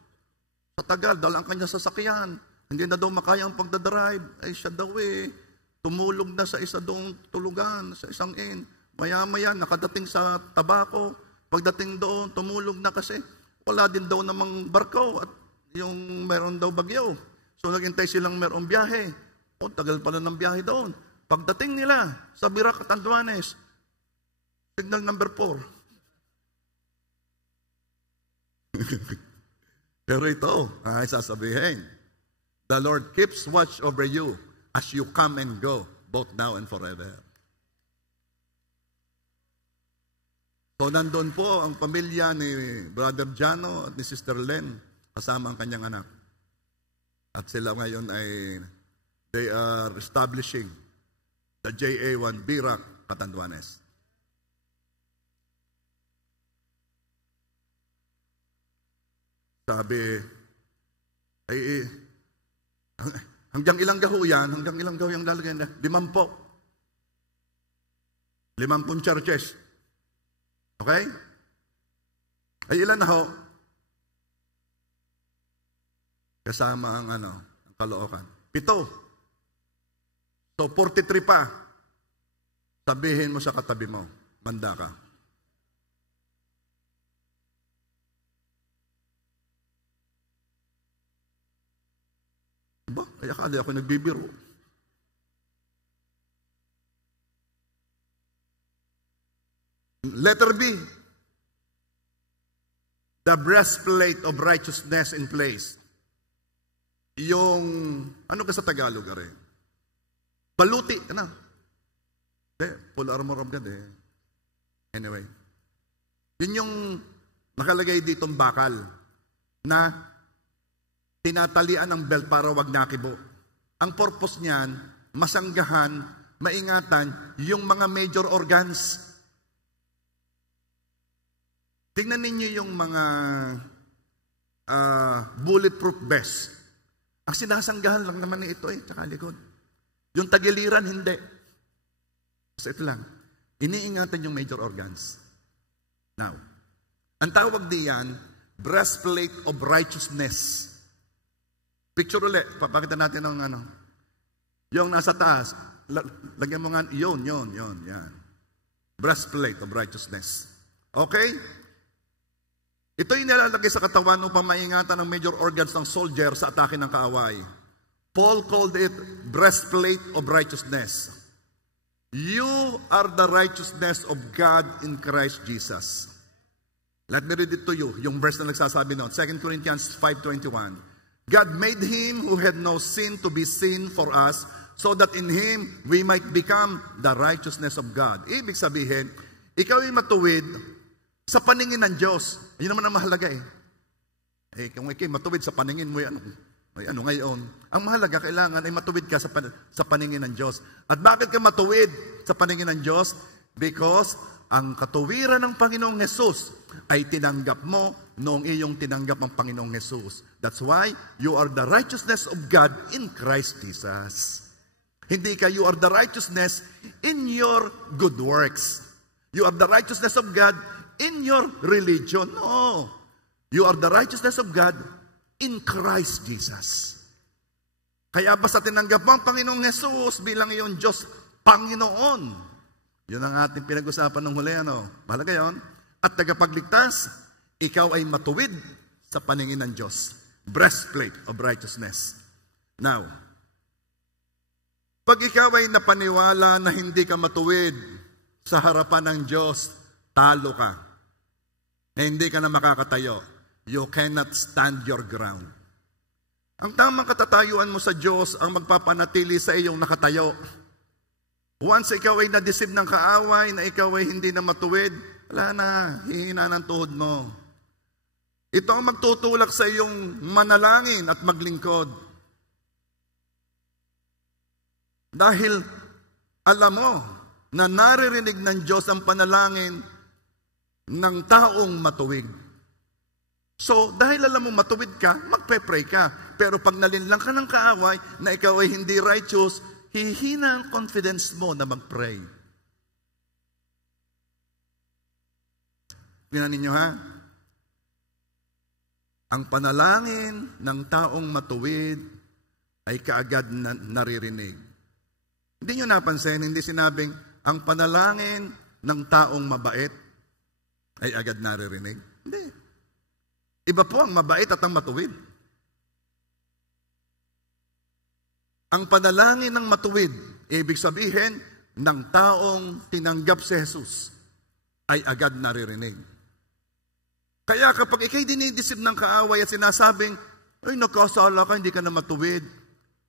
Sa tagal, dahil ang kanya sasakyan. Hindi na daw makaya ang pagdadrive. Ay siya daw tumulog na sa isa doong tulugan, sa isang inn. Maya-maya, nakadating sa Tabaco. Pagdating doon, tumulog na kasi wala din daw namang barko at yung meron daw bagyo. So naghintay silang merong biyahe. Tagal pala ng biyahe doon. Pagdating nila sa Birak, Catanduanes, Signal number 4. Pero ito, ay sasabihin, the Lord keeps watch over you as you come and go, both now and forever. So, nandun po ang pamilya ni Brother Jano at ni Sister Len, kasama ang kanyang anak. At sila ngayon ay, they are establishing the JA1 Birak, Catanduanes. Sabi, ay, hanggang ilang gaho yan, hanggang ilang gaho yung lalagyan na, 5 po. 50 churches. Okay? Ay ilan na ho? Kasama ang ang Caloocan. 7. So 43 pa. Sabihin mo sa katabi mo, manda ka. Ba? Ay akala ako nagbibiro. Letter B. The breastplate of righteousness in place. Yung, ano ka sa Tagalog, are? Baluti, ano? Full armor of God, Anyway. Yun yung nakalagay ditong bakal na tinatalian ng belt para wag nakibo. Ang purpose niyan, masanggahan, maingatan, yung mga major organs. Tingnan ninyo yung mga bulletproof vest. Ang sinasanggahan lang naman ito tsaka likod. Yung tagiliran, hindi. So ito lang. Iniingatan yung major organs. Now, ang tawag diyan, breastplate of righteousness. Picture ulit. Papakita natin ng yung nasa taas. Lagyan mo nga, yun, yan. Breastplate of righteousness. Okay? Ito yung nilalagay sa katawan upang maingatan ng major organs ng soldier sa atake ng kaaway. Paul called it breastplate of righteousness. You are the righteousness of God in Christ Jesus. Let me read it to you. Yung verse na nagsasabi noon, 2 Corinthians 5:21. God made Him who had no sin to be sin for us, so that in Him we might become the righteousness of God. Ibig sabihin, ikaw ay matuwid sa paningin ng Diyos. Yun naman ang mahalaga kung ikay matuwid sa paningin mo, ngayon. Ang mahalaga, kailangan ay matuwid ka sa paningin ng Diyos. At bakit ka matuwid sa paningin ng Diyos? Because ang katuwiran ng Panginoong Hesus ay tinanggap mo noong iyong tinanggap ang Panginoong Hesus. That's why you are the righteousness of God in Christ Jesus. Hindi ka, you are the righteousness in your good works. You are the righteousness of God in your religion. No. You are the righteousness of God in Christ Jesus. Kaya basta tinanggap mo ang Panginoong Hesus bilang iyong Diyos, Panginoon. Yun ang ating pinag-usapan ng huli, Mahalaga yun. At tagapagligtas, ikaw ay matuwid sa paningin ng Diyos. Breastplate of righteousness. Now, pag ikaw ay napaniwala na hindi ka matuwid sa harapan ng Diyos, talo ka. Na hindi ka na makakatayo. You cannot stand your ground. Ang tamang katatayuan mo sa Diyos ang magpapanatili sa iyong nakatayo. Once ikaw ay nadisib ng kaaway, na ikaw ay hindi na matuwid, wala na, hihina ng tuhod mo. Ito ang magtutulak sa iyong manalangin at maglingkod. Dahil alam mo na naririnig ng Diyos ang panalangin ng taong matuwid. So, dahil alam mo matuwid ka, magpe-pray ka. Pero pag nalinlang ka ng kaaway na ikaw ay hindi righteous, hihina ang confidence mo na mag-pray. Tingnan ninyo ang panalangin ng taong matuwid ay kaagad na naririnig. Hindi nyo napansin, hindi sinabing ang panalangin ng taong mabait ay agad naririnig. Hindi. Iba po ang mabait at ang matuwid. Ang panalangin ng matuwid, ibig sabihin, ng taong tinanggap si Jesus. ay agad naririnig. Kaya kapag ikay dinidisip ng kaaway at sinasabing, ay nakasala ka, hindi ka na matuwid,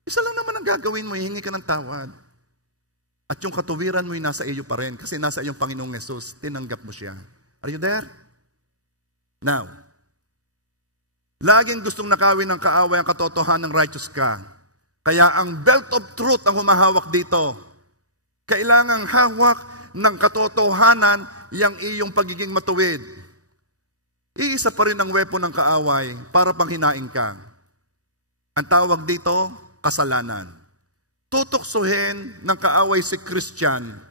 isa lang naman ang gagawin mo, hihingi ka ng tawad. At yung katuwiran mo ay nasa iyo pa rin kasi nasa iyong Panginoong Yesus, tinanggap mo siya. Are you there? Now, laging gustong nakawin ng kaaway ang katotohanan ng righteous ka. Kaya ang belt of truth ang humahawak dito. Kailangang hawak ng katotohanan yang iyong pagiging matuwid. Iisa pa rin ang weapon ng kaaway para panghinain ka. Ang tawag dito, kasalanan. Tutuksohin ng kaaway si Christian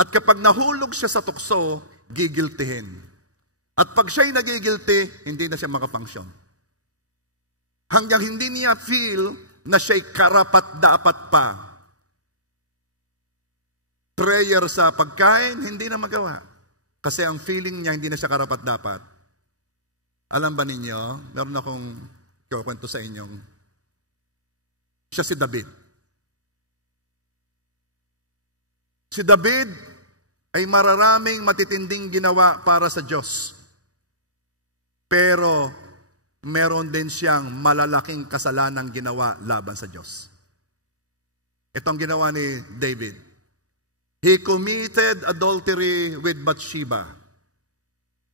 at kapag nahulog siya sa tukso, gigiltihin. At pag siya'y nagigilti, hindi na siya makafunction. Hanggang hindi niya feel na siya'y karapat-dapat pa. Prayer sa pagkain, hindi na magawa. Kasi ang feeling niya, hindi na siya karapat-dapat. Alam ba ninyo, meron akong kukwento sa inyong, siya si David. Si David ay mararaming matitinding ginawa para sa Diyos. Pero meron din siyang malalaking kasalanang ginawa laban sa Diyos. Itong ginawa ni David. He committed adultery with Bathsheba.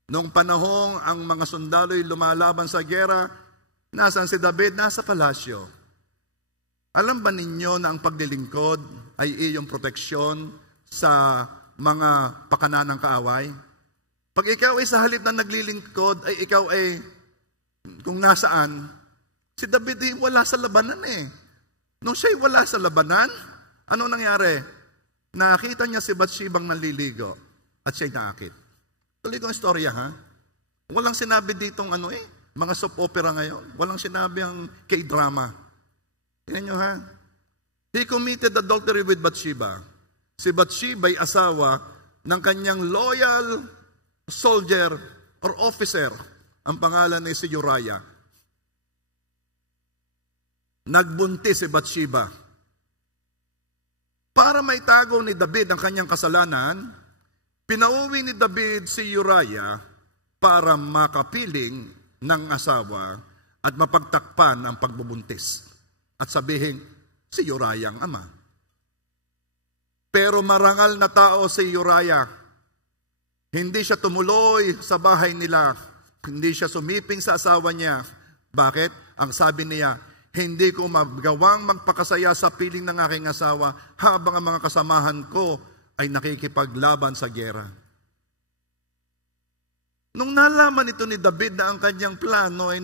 Noong panahong ang mga sundalo'y lumalaban sa gera, nasan si David? Nasa palasyo. Alam ba ninyo na ang paglilingkod ay iyong proteksyon sa mga pakanan ng kaaway? Pag ikaw ay sa halip na naglilingkod, ay ikaw ay kung nasaan, si David ay wala sa labanan eh. Nung siya'y wala sa labanan, ano nangyari? Nakita niya si Bathshebang nanliligo at siya'y naakit. Tuloy kong istorya ha. Walang sinabi ditong mga soap opera ngayon. Walang sinabi ang K-drama. Tingnan nyo ha. He committed adultery with Bathsheba. Si Bathsheba ay asawa ng kanyang loyal soldier or officer. Ang pangalan ay si Uriah. Nagbuntis si Bathsheba. Para maitago ni David ang kanyang kasalanan, pinauwi ni David si Uriah para makapiling ng asawa at mapagtakpan ang pagbubuntis. At sabihin, si Uriah ang ama. Pero marangal na tao si Uriah. Hindi siya tumuloy sa bahay nila. Hindi siya sumiping sa asawa niya. Bakit? Ang sabi niya, hindi ko magawang magpakasaya sa piling ng aking asawa habang ang mga kasamahan ko ay nakikipaglaban sa gera. Nung nalaman ito ni David na ang kanyang plano ay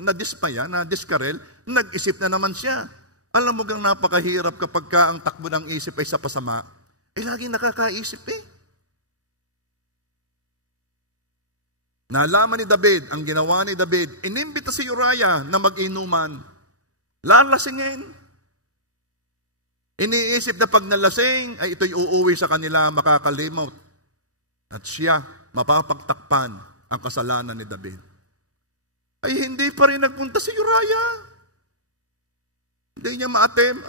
nadismaya, nadiskarel, nag-isip na naman siya. Alam mo gang napakahirap kapag ang takbo ng isip ay sa pasama, ay laging nakakaisip eh. Nalaman ni David, ang ginawa ni David, inimbita si Uriah na mag-inuman. Lalasingin. Iniisip na pag nalasing, ay ito'y uuwi sa kanila makakalimot. At siya, mapapagtakpan ang kasalanan ni David. Ay hindi pa rin nagpunta si Uriah. Hindi niya ma-attempt.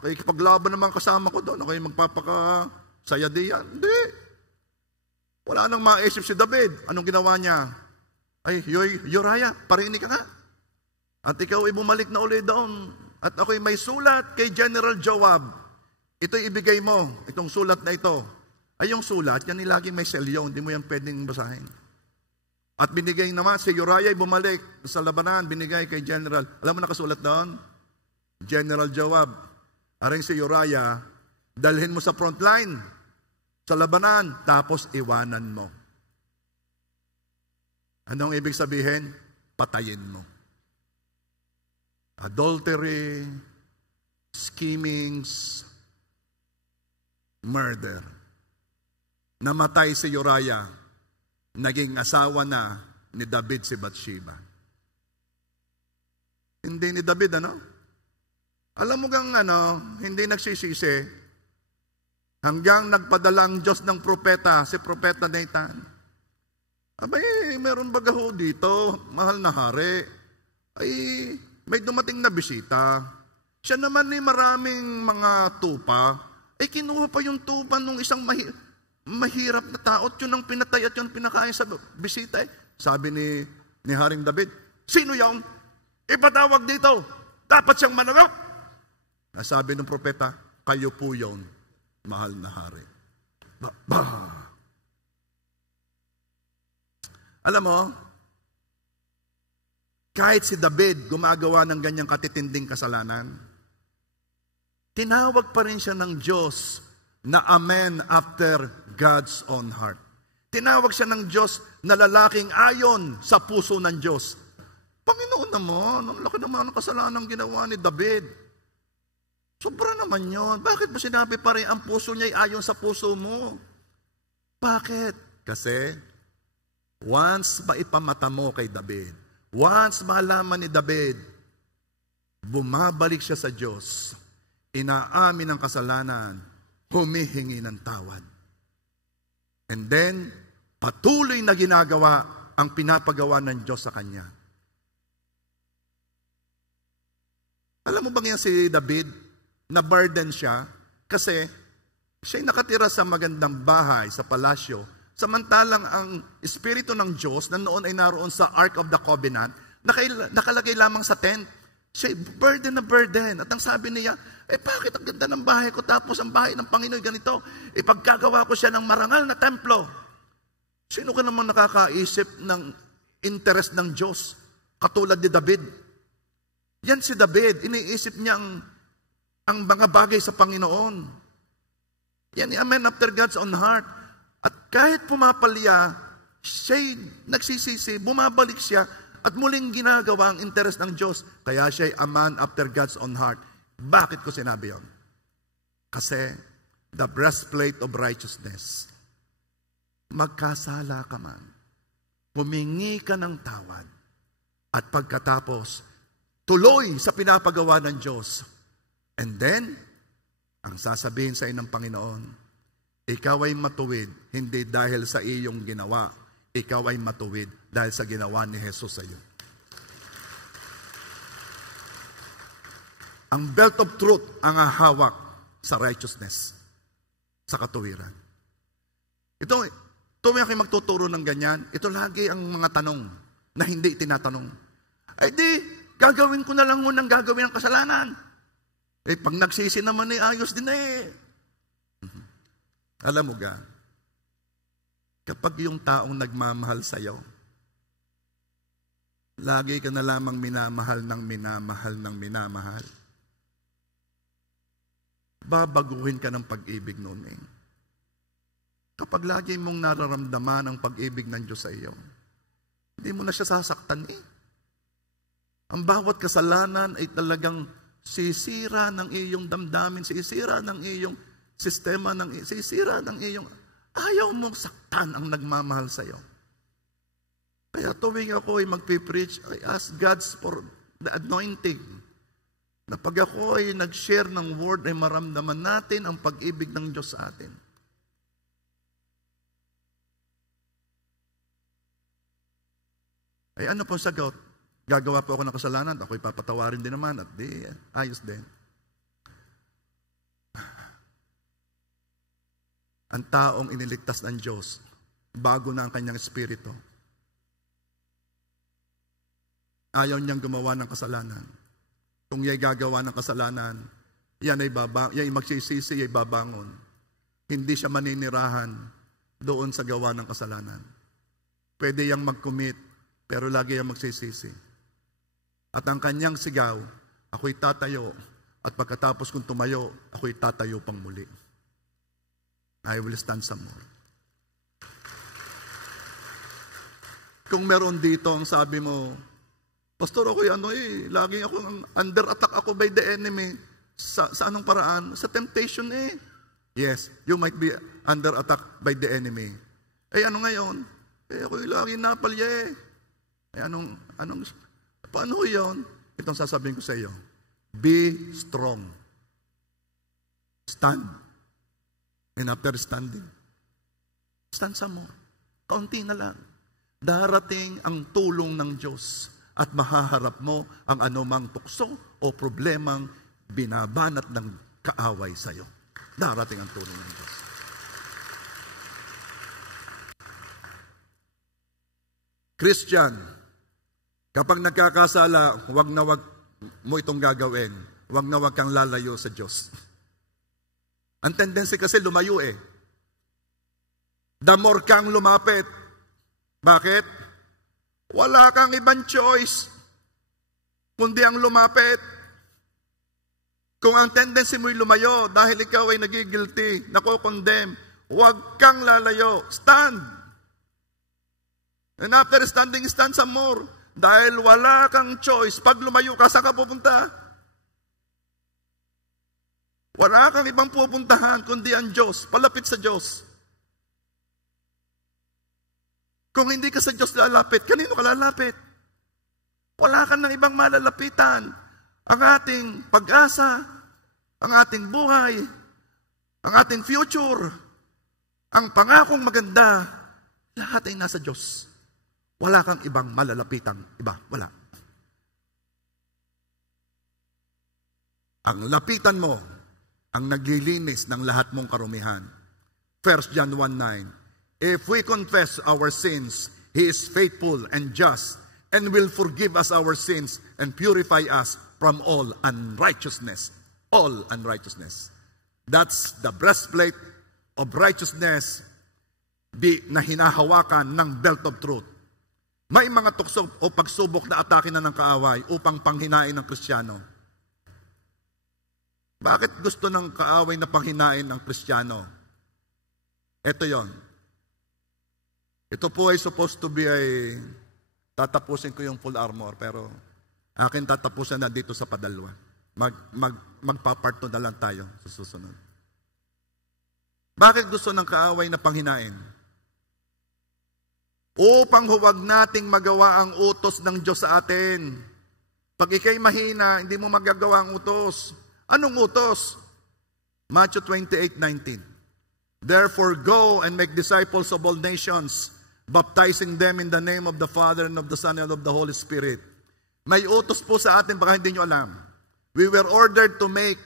Kaya paglaban naman kasama ko doon, ako yung magpapakasaya diyan. Hindi. Wala nang maisip si David. Anong ginawa niya? Ay, Uriah, parinig ka nga. At ikaw ay bumalik na ulit doon. At ako'y may sulat kay General Joab. Ito'y ibigay mo, itong sulat na ito. Ay, yung sulat, yan laging may selyo. Hindi mo yan pwedeng basahin. At binigay naman, si Uriah ay bumalik sa labanan, binigay kay General. Alam mo nakasulat doon? General Joab, aring si Uriah, dalhin mo sa front line, sa labanan, tapos iwanan mo. Anong ibig sabihin? Patayin mo. Adultery, schemings, murder. Namatay si Uriah, naging asawa na ni David si Bathsheba. Hindi ni David, Alam mo gang hindi nagsisisi hanggang nagpadalang Diyos ng propeta, si propeta Nathan. Abay, meron baga ho dito, mahal na hari. Ay, may dumating na bisita. Siya naman maraming mga tupa. Ay, kinuha pa yung tupa nung isang mahirap na tao. At yun ang pinatay at yun pinakain sa bisita. Sabi ni Haring David, sino yung ipatawag dito? Dapat siyang manarap. Sabi ng propeta, kayo po yun, mahal na hari. Alam mo, kahit si David gumagawa ng ganyang katitinding kasalanan, tinawag pa rin siya ng Diyos na a man after God's own heart. Tinawag siya ng Diyos na lalaking ayon sa puso ng Diyos. Panginoon naman, ang laki naman ng kasalanan ginawa ni David. Sobra naman yun. Bakit mo sinabi pa rin ang puso niya ay ayon sa puso mo? Bakit? Kasi once maipamata mo kay David, once malaman ni David, bumabalik siya sa Diyos, inaamin ang kasalanan, humihingi ng tawad. And then, patuloy na ginagawa ang pinapagawa ng Diyos sa kanya. Alam mo bang yan si David? Na-burden siya kasi siya'y nakatira sa magandang bahay, sa palasyo. Samantalang ang Espiritu ng Diyos na noon ay naroon sa Ark of the Covenant, nakalagay lamang sa tent. Siya'y burden na burden. At ang sabi niya, bakit ang ganda ng bahay ko tapos ang bahay ng Panginoon ganito? Ipagkagawa ko siya ng marangal na templo. Sino ka namang nakakaisip ng interest ng Diyos? Katulad ni David. Yan si David, iniisip niya ang mga bagay sa Panginoon. Yan, a man after God's own heart. At kahit pumapalya, siya'y nagsisisi, bumabalik siya, at muling ginagawa ang interest ng Diyos. Kaya siya'y a man after God's own heart. Bakit ko sinabi yun? Kasi, the breastplate of righteousness, magkasala ka man, humingi ka ng tawad, at pagkatapos, tuloy sa pinapagawa ng Diyos. And then, ang sasabihin sa inyo ng Panginoon, ikaw ay matuwid, hindi dahil sa iyong ginawa, ikaw ay matuwid dahil sa ginawa ni Jesus sa iyo. Ang belt of truth ang hawak sa righteousness, sa katuwiran. Tuwing ako'y magtuturo ng ganyan, ito lagi ang mga tanong na hindi tinatanong. Ay di, gagawin ko na lang munang gagawin ang kasalanan. Pag nagsisi naman ayos din Alam mo ga, kapag yung taong nagmamahal sa'yo, lagi ka na lamang minamahal ng minamahal ng minamahal, babaguhin ka ng pag-ibig noon Kapag lagi mong nararamdaman ang pag-ibig ng Diyos sa iyo, hindi mo na siya sasaktan Ang bawat kasalanan ay talagang sisira ng iyong damdamin, sisira ng iyong sistema, sisira ng iyong ayaw mong saktan ang nagmamahal sa iyo. Kaya tuwing ako ay magpipreach, I ask God for the anointing. Na pag ako ay nag-share ng word, ay maramdaman natin ang pag-ibig ng Diyos sa atin. Ay ano po sagot? Gagawa po ako ng kasalanan, ako'y papatawarin din naman, at di, ayos din. Ang taong iniligtas ng Diyos, bago na ang kanyang espiritu, ayaw niyang gumawa ng kasalanan. Kung ya'y gagawa ng kasalanan, yan ay magsisisi, ay babangon. Hindi siya maninirahan doon sa gawa ng kasalanan. Pwede yang mag-commit, pero lagi yang magsisisi. At ang kanyang sigaw, ako'y tatayo, at pagkatapos kong tumayo, ako'y tatayo pang muli. I will stand some more. Kung meron dito ang sabi mo, Pastor, ako'y lagi akong under attack ako by the enemy. Sa anong paraan? Sa temptation Yes, you might be under attack by the enemy. Ano ngayon? Ako'y lagi napalya paano yun? Itong sasabihin ko sa iyo. Be strong. Stand. And after standing, stand some more. Kaunti na lang. Darating ang tulong ng Diyos at mahaharap mo ang anumang tukso o problemang binabanat ng kaaway sa iyo. Darating ang tulong ng Diyos. Christian, kapag nagkakasala, wag na wag mo itong gagawin. Wag na wag kang lalayo sa Diyos. Ang tendency kasi lumayo eh. The more kang lumapit. Bakit? Wala kang ibang choice kundi ang lumapit. Kung ang tendency mo'y lumayo dahil ikaw ay nagigilty, nako-condemn, huwag kang lalayo. Stand. And after standing, stand some more. Dahil wala kang choice. Pag lumayo ka, saan ka pupunta? Wala kang ibang pupuntahan kundi ang Diyos. Palapit sa Diyos. Kung hindi ka sa Diyos lalapit, kanino ka lalapit? Wala ka ng ibang malalapitan. Ang ating pag-asa, ang ating buhay, ang ating future, ang pangakong maganda, lahat ay nasa Diyos. Wala kang ibang malalapitan. Iba, wala. Ang lapitan mo, ang naglilinis ng lahat mong karumihan. 1 John 1:9. If we confess our sins, He is faithful and just and will forgive us our sins and purify us from all unrighteousness. All unrighteousness. That's the breastplate of righteousness na hinahawakan ng belt of truth. May mga tukso o pagsubok na atake na ng kaaway upang panghinain ng Kristiyano. Bakit gusto ng kaaway na panghinain ng Kristiyano? Ito yon. Ito po ay supposed to be tatapusin ko yung full armor, pero akin tatapusin na dito sa padalwa. Magpaparto na lang tayo sa susunod. Bakit gusto ng kaaway na panghinain? Upang huwag nating magawa ang utos ng Diyos sa atin. Pag ikay mahina, hindi mo magagawa ang utos. Anong utos? Matthew 28:19. Therefore go and make disciples of all nations, baptizing them in the name of the Father and of the Son and of the Holy Spirit. May utos po sa atin, baka hindi nyo alam. We were ordered to make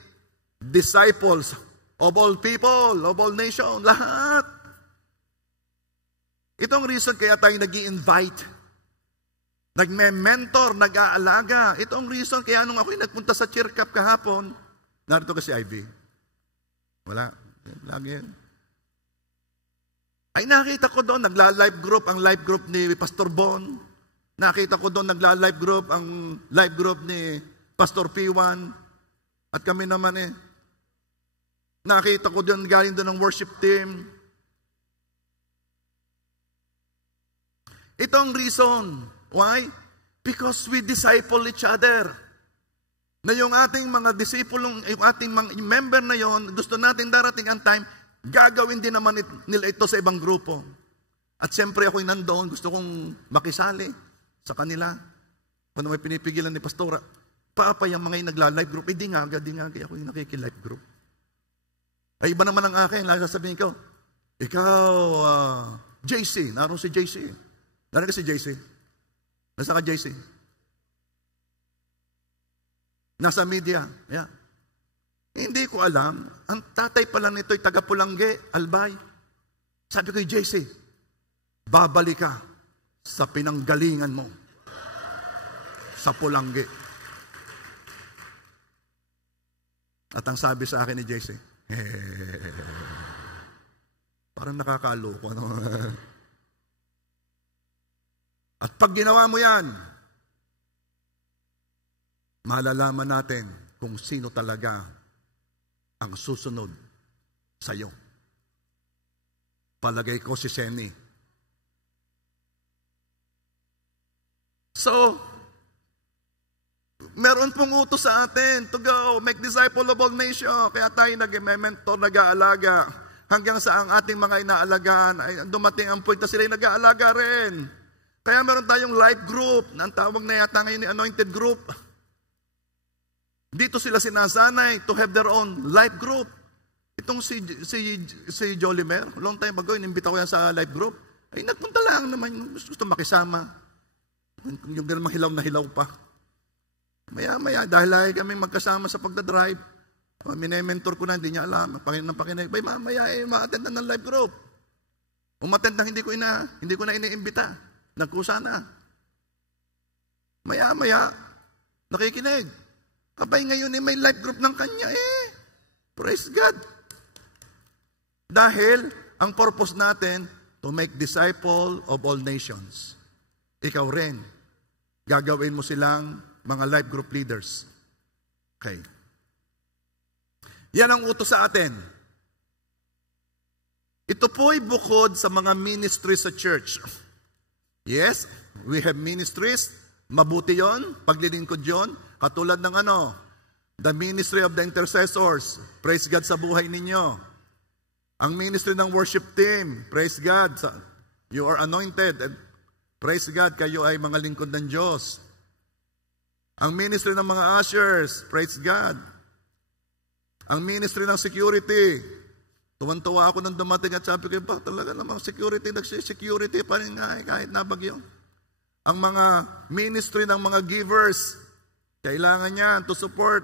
disciples of all people, of all nations, lahat. Itong reason kaya tayo nag-i-invite, nagme-mentor, nag-aalaga. Itong reason kaya nung ako'y nagpunta sa cheer cup kahapon, narito kasi Ivy. Wala. Lagi yan. Ay nakita ko doon, nagla-live group, ang live group ni Pastor Bon. Nakita ko doon, nagla-live group, ang live group ni Pastor P1. At kami naman nakita ko doon, galing doon ng worship team. Ito ang reason. Why? Because we disciple each other. Na yung ating mga disipulong, yung ating mga member na yon, gusto natin darating ang time, gagawin din naman nila ito sa ibang grupo. At siyempre ako'y nandoon, gusto kong makisali sa kanila. Kung may pinipigilan ni Pastora, paapay ang mga yung nagla-live group, di nga, ako yung nakiki-live group. Ay iba naman ang akin, lagi sasabihin ko, ikaw, JC, naroon si JC. Naroon ka si JC? Nasa ka JC? Nasa media. Yeah. Hindi ko alam. Ang tatay pala nito'y taga-Pulangge, Albay. Sabi ko, JC, babalik ka sa pinanggalingan mo. Sa Pulangge. At ang sabi sa akin ni JC, parang nakakaloko. Ano? At pag ginawa mo yan, malalaman natin kung sino talaga ang susunod sa iyo. Palagay ko si Senny. So, meron pong utos sa atin to go, make disciple of all nations. Kaya tayo nag-mentor, nag-aalaga. Hanggang sa ang ating mga inaalagaan, ay dumating ang point na sila nag-aalaga rin. Kaya meron tayong life group, na ang tawag na yata ngayon ni anointed group. Dito sila sinasanay to have their own life group. Itong si Jolimer, long time ago, inimbita ko yan sa life group. Ay, nagpunta lang naman, gusto makisama. Yung ganun hilaw na hilaw pa. Maya, dahil lagi kami magkasama sa pagdadrive, mine-mentor ko na, hindi niya alam, pakinig, mamaya, ma-attend na ng life group. Umattend na hindi ko na iniimbita. nagkusa na. Maya-maya, nakikinig. Abay ngayon may life group ng kanya Praise God. Dahil, ang purpose natin, to make disciple of all nations. Ikaw rin, gagawin mo silang mga life group leaders. Okay. Yan ang utos sa atin. Ito po'y bukod sa mga ministries sa church. Yes, we have ministries. Mabuti yon, paglilingkod yon. Katulad ng the ministry of the intercessors. Praise God sa buhay ninyo. Ang ministry ng worship team. Praise God. You are anointed. And praise God, kayo ay mga lingkod ng Diyos. Ang ministry ng mga ushers. Praise God. Ang ministry ng security. Tuwan-tuwa ako nang dumating at sabi ko, ba, talaga namang security pa rin nga kahit nabagyo. Ang mga ministry ng mga givers, kailangan niyan to support.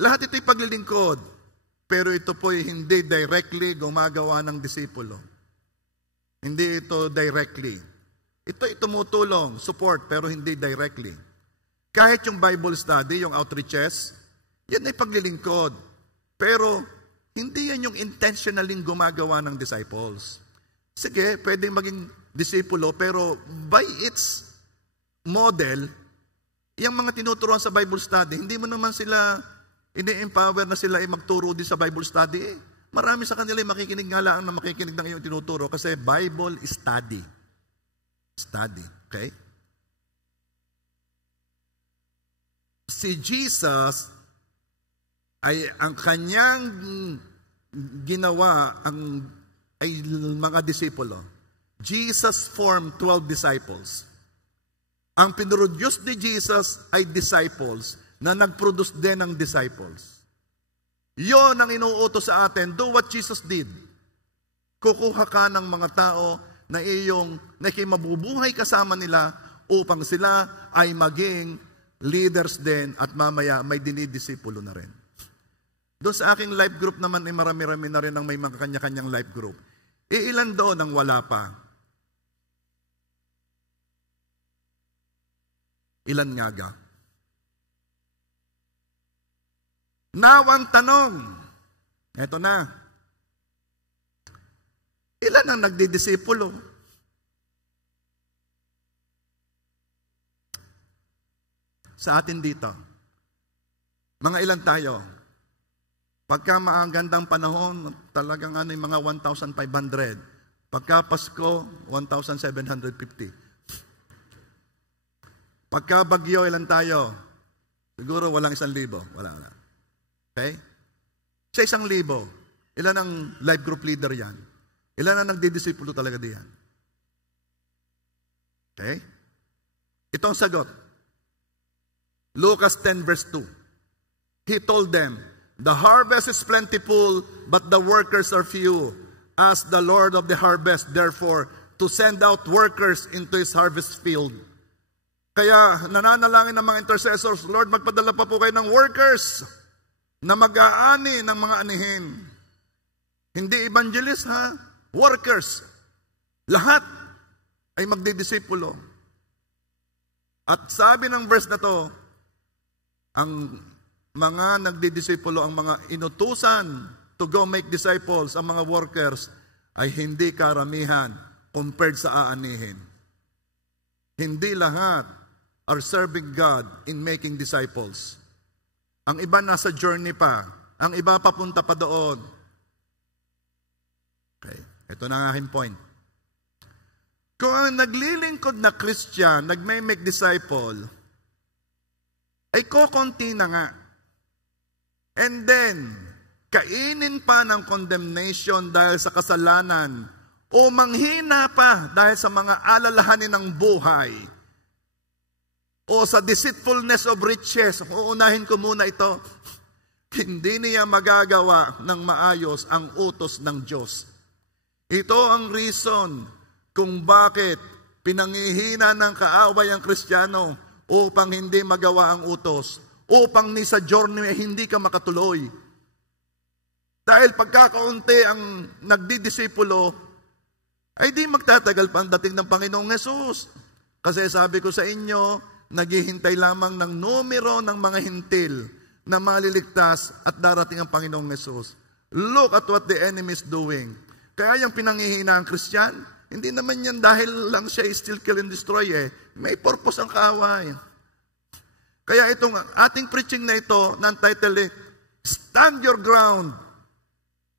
Lahat ito'y paglilingkod. Pero ito po'y hindi directly gumagawa ng disipulo. Hindi ito directly. Ito'y tumutulong, support, pero hindi directly. Kahit yung Bible study, yung outreaches, yan ay paglilingkod. Pero hindi yan yung intentionally gumagawa ng disciples. Sige, pwedeng maging disipulo, pero by its model, yung mga tinuturuan sa Bible study, hindi mo naman sila ini-empower na sila ay magturo din sa Bible study. Marami sa kanila ay makikinig nga lang na makikinig ng iyong tinuturo kasi Bible study. Study. Okay? Si Jesus ay ang kanyang ginawa ay mga disipulo. Jesus formed 12 disciples. Ang pinroduce ni Jesus ay disciples na nag-produce din ng disciples. Yon ang inuutos sa atin. Do what Jesus did. Kukuha ka ng mga tao na mabubuhay kasama nila upang sila ay maging leaders din at mamaya may dinidisipulo na rin. Doon sa aking life group naman ay marami-rami na rin ang may mga kanya-kanyang life group. Ilan doon ang wala pa? Ilan nga ga? Now, ang tanong, eto na, ilan ang nagdidisipulo? Sa atin dito, mga ilan tayo? Pagka maagandang panahon, talagang yung mga 1,500. Pagka Pasko, 1,750. Pagka bagyo, ilan tayo? Siguro walang 1,000. Wala. Okay? Sa 1,000, ilan ang life group leader yan? Ilan ang nagdidisipulo talaga diyan? Okay? Ito ang sagot. Lucas 10 verse 2. He told them, the harvest is plentiful, but the workers are few. Ask the Lord of the harvest, therefore, to send out workers into His harvest field. Kaya nananalangin ng mga intercessors, Lord, magpadala pa po kayo ng workers na mag-aani ng mga anihin. Hindi evangelist workers. Lahat ay magdidisipulo. At sabi ng verse na to, ang mga nagdidisipulo, ang mga inutusan to go make disciples, ang mga workers, ay hindi karamihan compared sa aanihin. Hindi lahat are serving God in making disciples. Ang iba nasa journey pa. Ang iba papunta pa doon. Okay. Ito na ang aking point. Kung ang naglilingkod na Christian, nagme-make disciple, ay kokonti na nga. And then, kainin pa ng condemnation dahil sa kasalanan o manghina pa dahil sa mga alalahanin ng buhay o sa deceitfulness of riches. Uunahin ko muna ito. Hindi niya magagawa ng maayos ang utos ng Diyos. Ito ang reason kung bakit pinangihina ng kaaway ang Kristiyano upang hindi magawa ang utos. Upang ni sa journey hindi ka makatuloy. Dahil pagkakaunti ang nagdidisipulo, ay di magtatagal pa ang dating ng Panginoong Hesus. Kasi sabi ko sa inyo, naghihintay lamang ng numero ng mga hintil na maliligtas at darating ang Panginoong Hesus. Look at what the enemy is doing. Kaya yung pinanghihina ang Christian, hindi naman yan dahil lang siya steal, kill, and destroy eh. May purpose ang kaaway. Kaya itong ating preaching na ito, non-title eh, Stand Your Ground.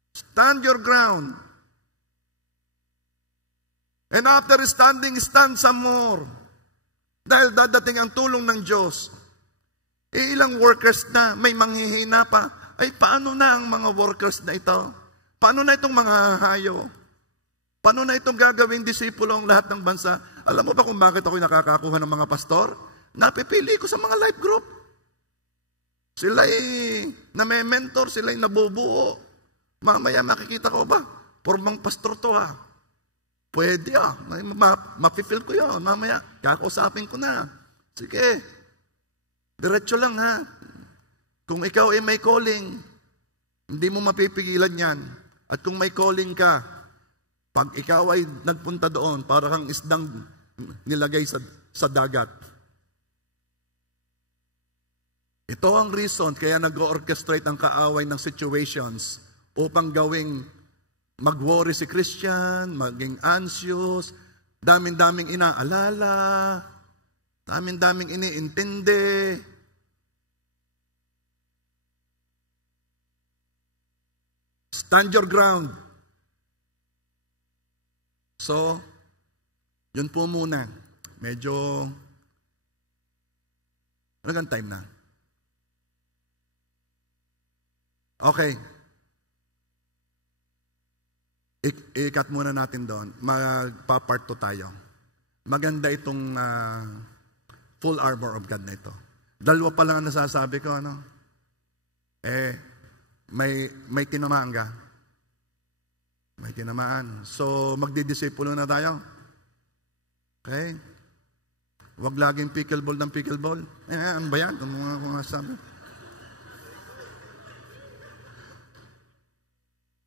Stand your ground. And after standing, stand some more. Dahil dadating ang tulong ng Diyos. Ilang workers na, may manghihina pa. Ay, paano na ang mga workers na ito? Paano na itong mga hayo? Paano na itong gagawing disipulo ang lahat ng bansa? Alam mo ba kung bakit ako'y nakakakuha ng mga pastor? Napipili ko sa mga life group. Sila'y name-mentor, sila'y nabubuo. Mamaya makikita ko ba? Formang pastor to ha. Pwede mapipil ko yun. Mamaya, kakausapin ko na. Sige. Diretso lang ha. Kung ikaw ay may calling, hindi mo mapipigilan yan. At kung may calling ka, pag ikaw ay nagpunta doon, para kang isdang nilagay sa dagat. Ito ang reason kaya nag-orchestrate ang kaaway ng situations upang gawing mag-worry si Christian, maging anxious, daming-daming inaalala, daming-daming iniintindi. Stand your ground. So, yun po muna. Medyo, ano time na? Okay. I-cut muna natin doon. Magpa-part 2 tayo. Maganda itong full armor of God na ito. Dalawa pa lang ang nasasabi ko, ano? May tinamaan ka. May tinamaan. So, magdidisipulo na tayo. Okay? Huwag laging pickleball ng pickleball. Ano ba yan? Kung nasasabi.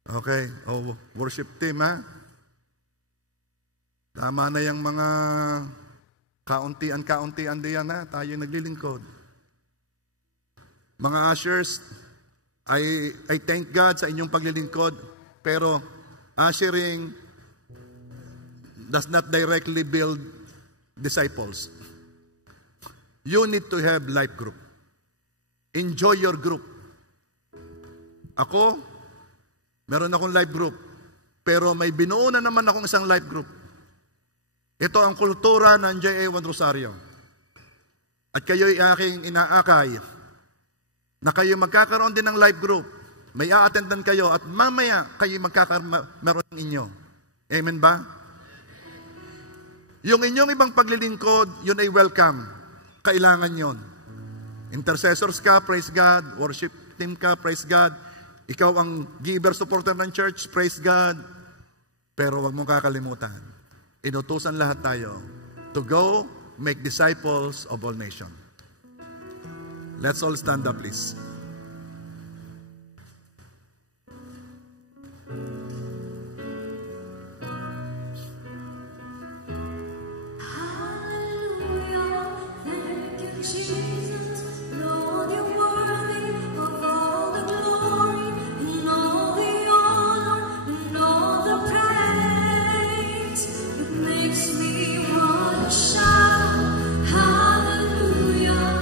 Okay. Worship team, ha? Tama na yung mga kauntian diyan, ha? Tayo naglilingkod. Mga ushers, I thank God sa inyong paglilingkod, pero ushering does not directly build disciples. You need to have life group. Enjoy your group. Ako, meron akong life group, pero may binuo na naman akong isang life group. Ito ang kultura ng J.A. Rosario. At kayo'y aking inaakay na kayo magkakaroon din ng life group. May a-attendan kayo at mamaya kayo meron ng inyo. Amen ba? Yung inyong ibang paglilingkod, yun ay welcome. Kailangan yun. Intercessors ka, praise God. Worship team ka, praise God. Ikaw ang giver, supporter ng church, praise God. Pero wag mong kakalimutan, inutusan lahat tayo to go make disciples of all nations. Let's all stand up, please. Hallelujah.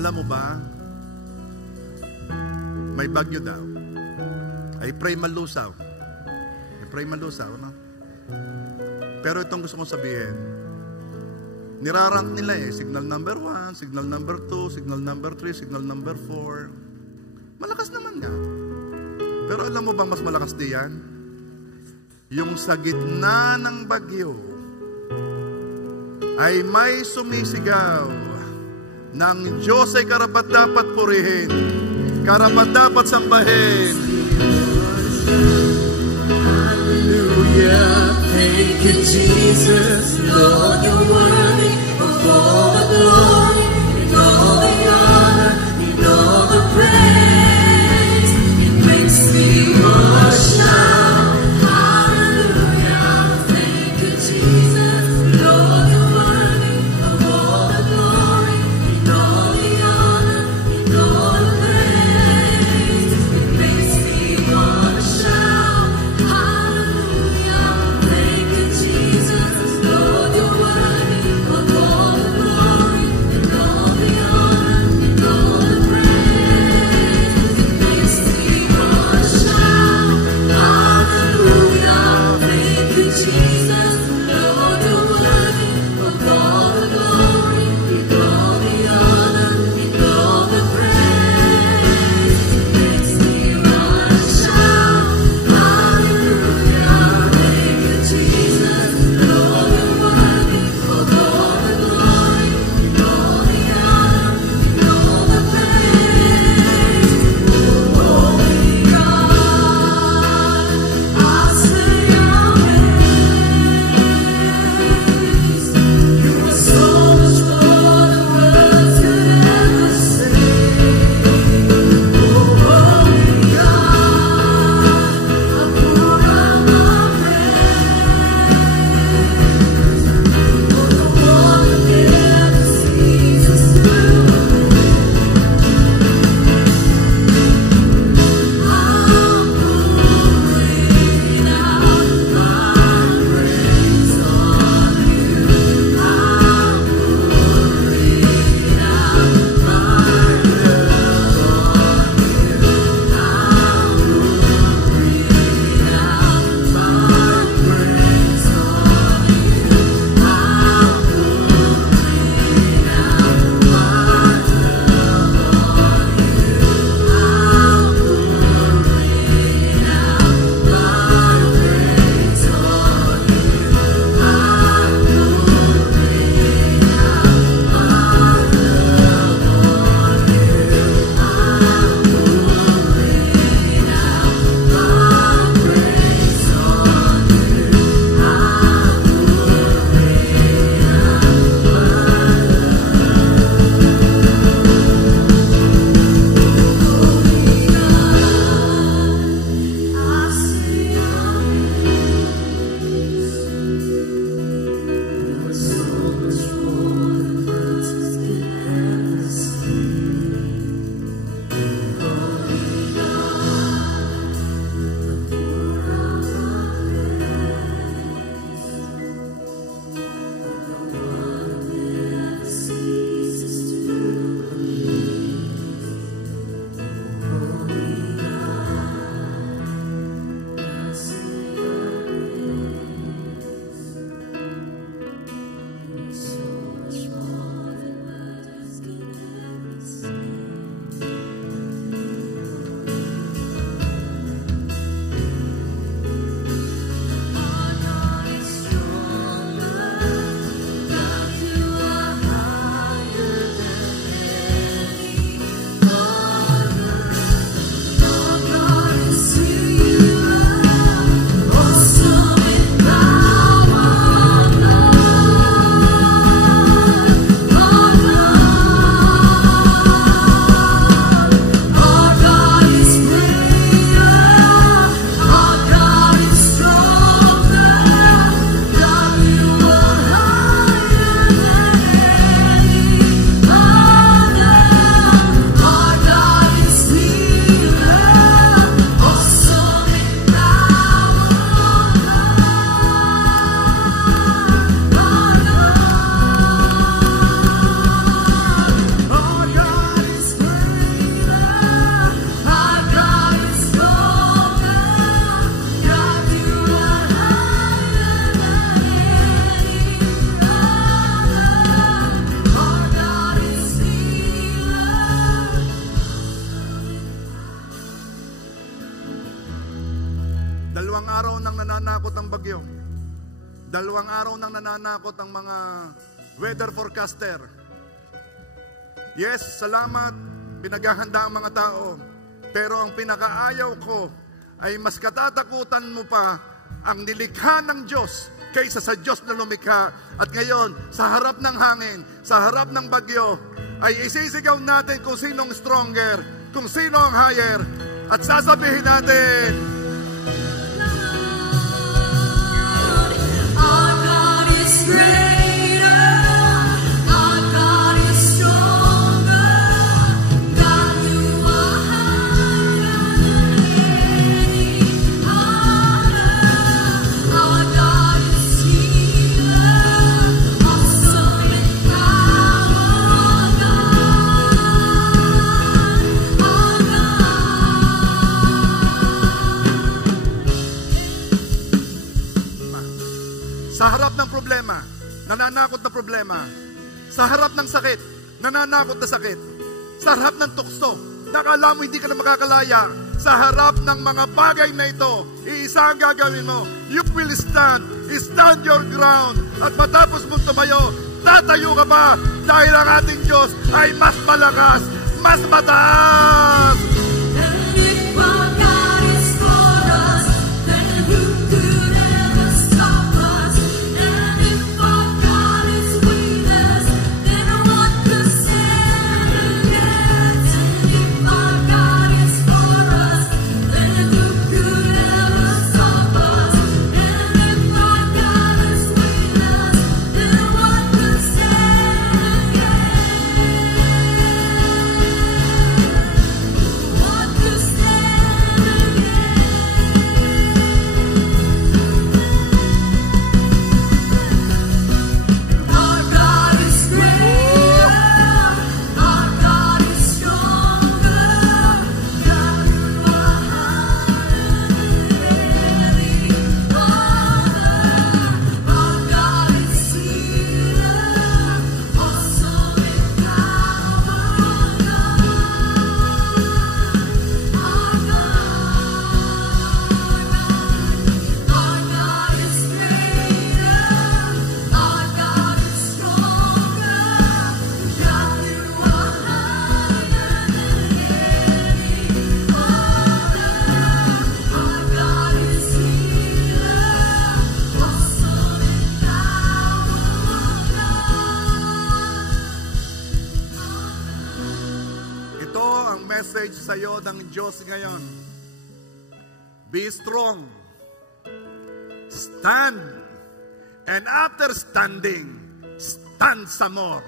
Alam mo ba, may bagyo daw. I pray malusaw. I pray malusaw, no? Pero itong gusto kong sabihin, nirarant nila signal number 1, signal number 2, signal number 3, signal number 4. Malakas naman nga. Pero alam mo bang mas malakas diyan? Yung sa gitna ng bagyo, ay may sumisigaw na ang Diyos ay karapat-dapat purihin, karapat-dapat sambahin. Hallelujah, thank you Jesus, Lord, you're worthy of all the glory, and all the honor, and all the praise. It makes me wanna shout, hallelujah, thank you Jesus, Lord, you're worthy of all the glory, and all the honor, and all the praise. It makes me wanna shout, hallelujah, thank you Jesus, Lord, you're worthy bagyo. 2 araw nang nananakot ang mga weather forecaster. Yes, salamat, pinaghahanda ang mga tao. Pero ang pinakaayaw ko ay mas katatakutan mo pa ang nilikha ng Diyos kaysa sa Diyos na lumikha. At ngayon, sa harap ng hangin, sa harap ng bagyo, ay isisigaw natin kung sinong stronger, kung sino ang higher. At sasabihin natin, our God is greater, our God is stronger, God you are higher than any other. Our God is healer, awesome in power, sa harap ng problema, nananakot na problema, sa harap ng sakit, nananakot na sakit, sa harap ng tukso, nakala mo hindi ka na makakalaya, sa harap ng mga bagay na ito, iisa ang gagawin mo, you will stand your ground, at matapos mong tumayo, tatayo ka ba, dahil ang ating Diyos ay mas malakas, mas mataas. And if our God is for us, then who could ever stop us? And if our God is with us, then what could stand against? And if our God is for us, then who could ever stop us? And if our God is with us, then what could stand against? What could stand against? Our God is greater, our God is stronger, God you are higher than any other. Our God is healer, awesome in power, our God is greater, our God is stronger, God you are higher than any other. Our God is healer, awesome in Ito ang message sa iyo ng Diyos ngayon. Be strong. Stand. And after standing, stand some more.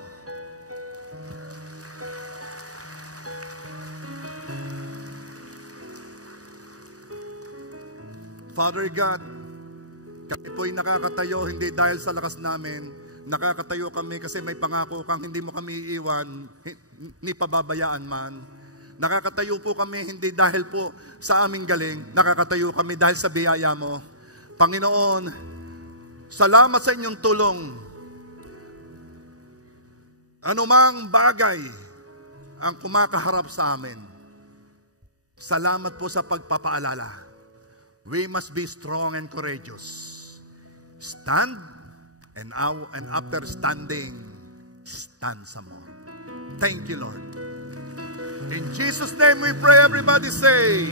Father God, kami po'y nakakatayo hindi dahil sa lakas namin. Nakakatayo kami kasi may pangako kang hindi mo kami iiwan, ni pababayaan man. Nakakatayo po kami hindi dahil po sa aming galing. Nakakatayo kami dahil sa biyaya mo. Panginoon, salamat sa inyong tulong. Anumang bagay ang kumakaharap sa amin. Salamat po sa pagpapaalala. We must be strong and courageous. Stand, and after standing, stand some more. Thank you, Lord. In Jesus' name we pray, everybody say,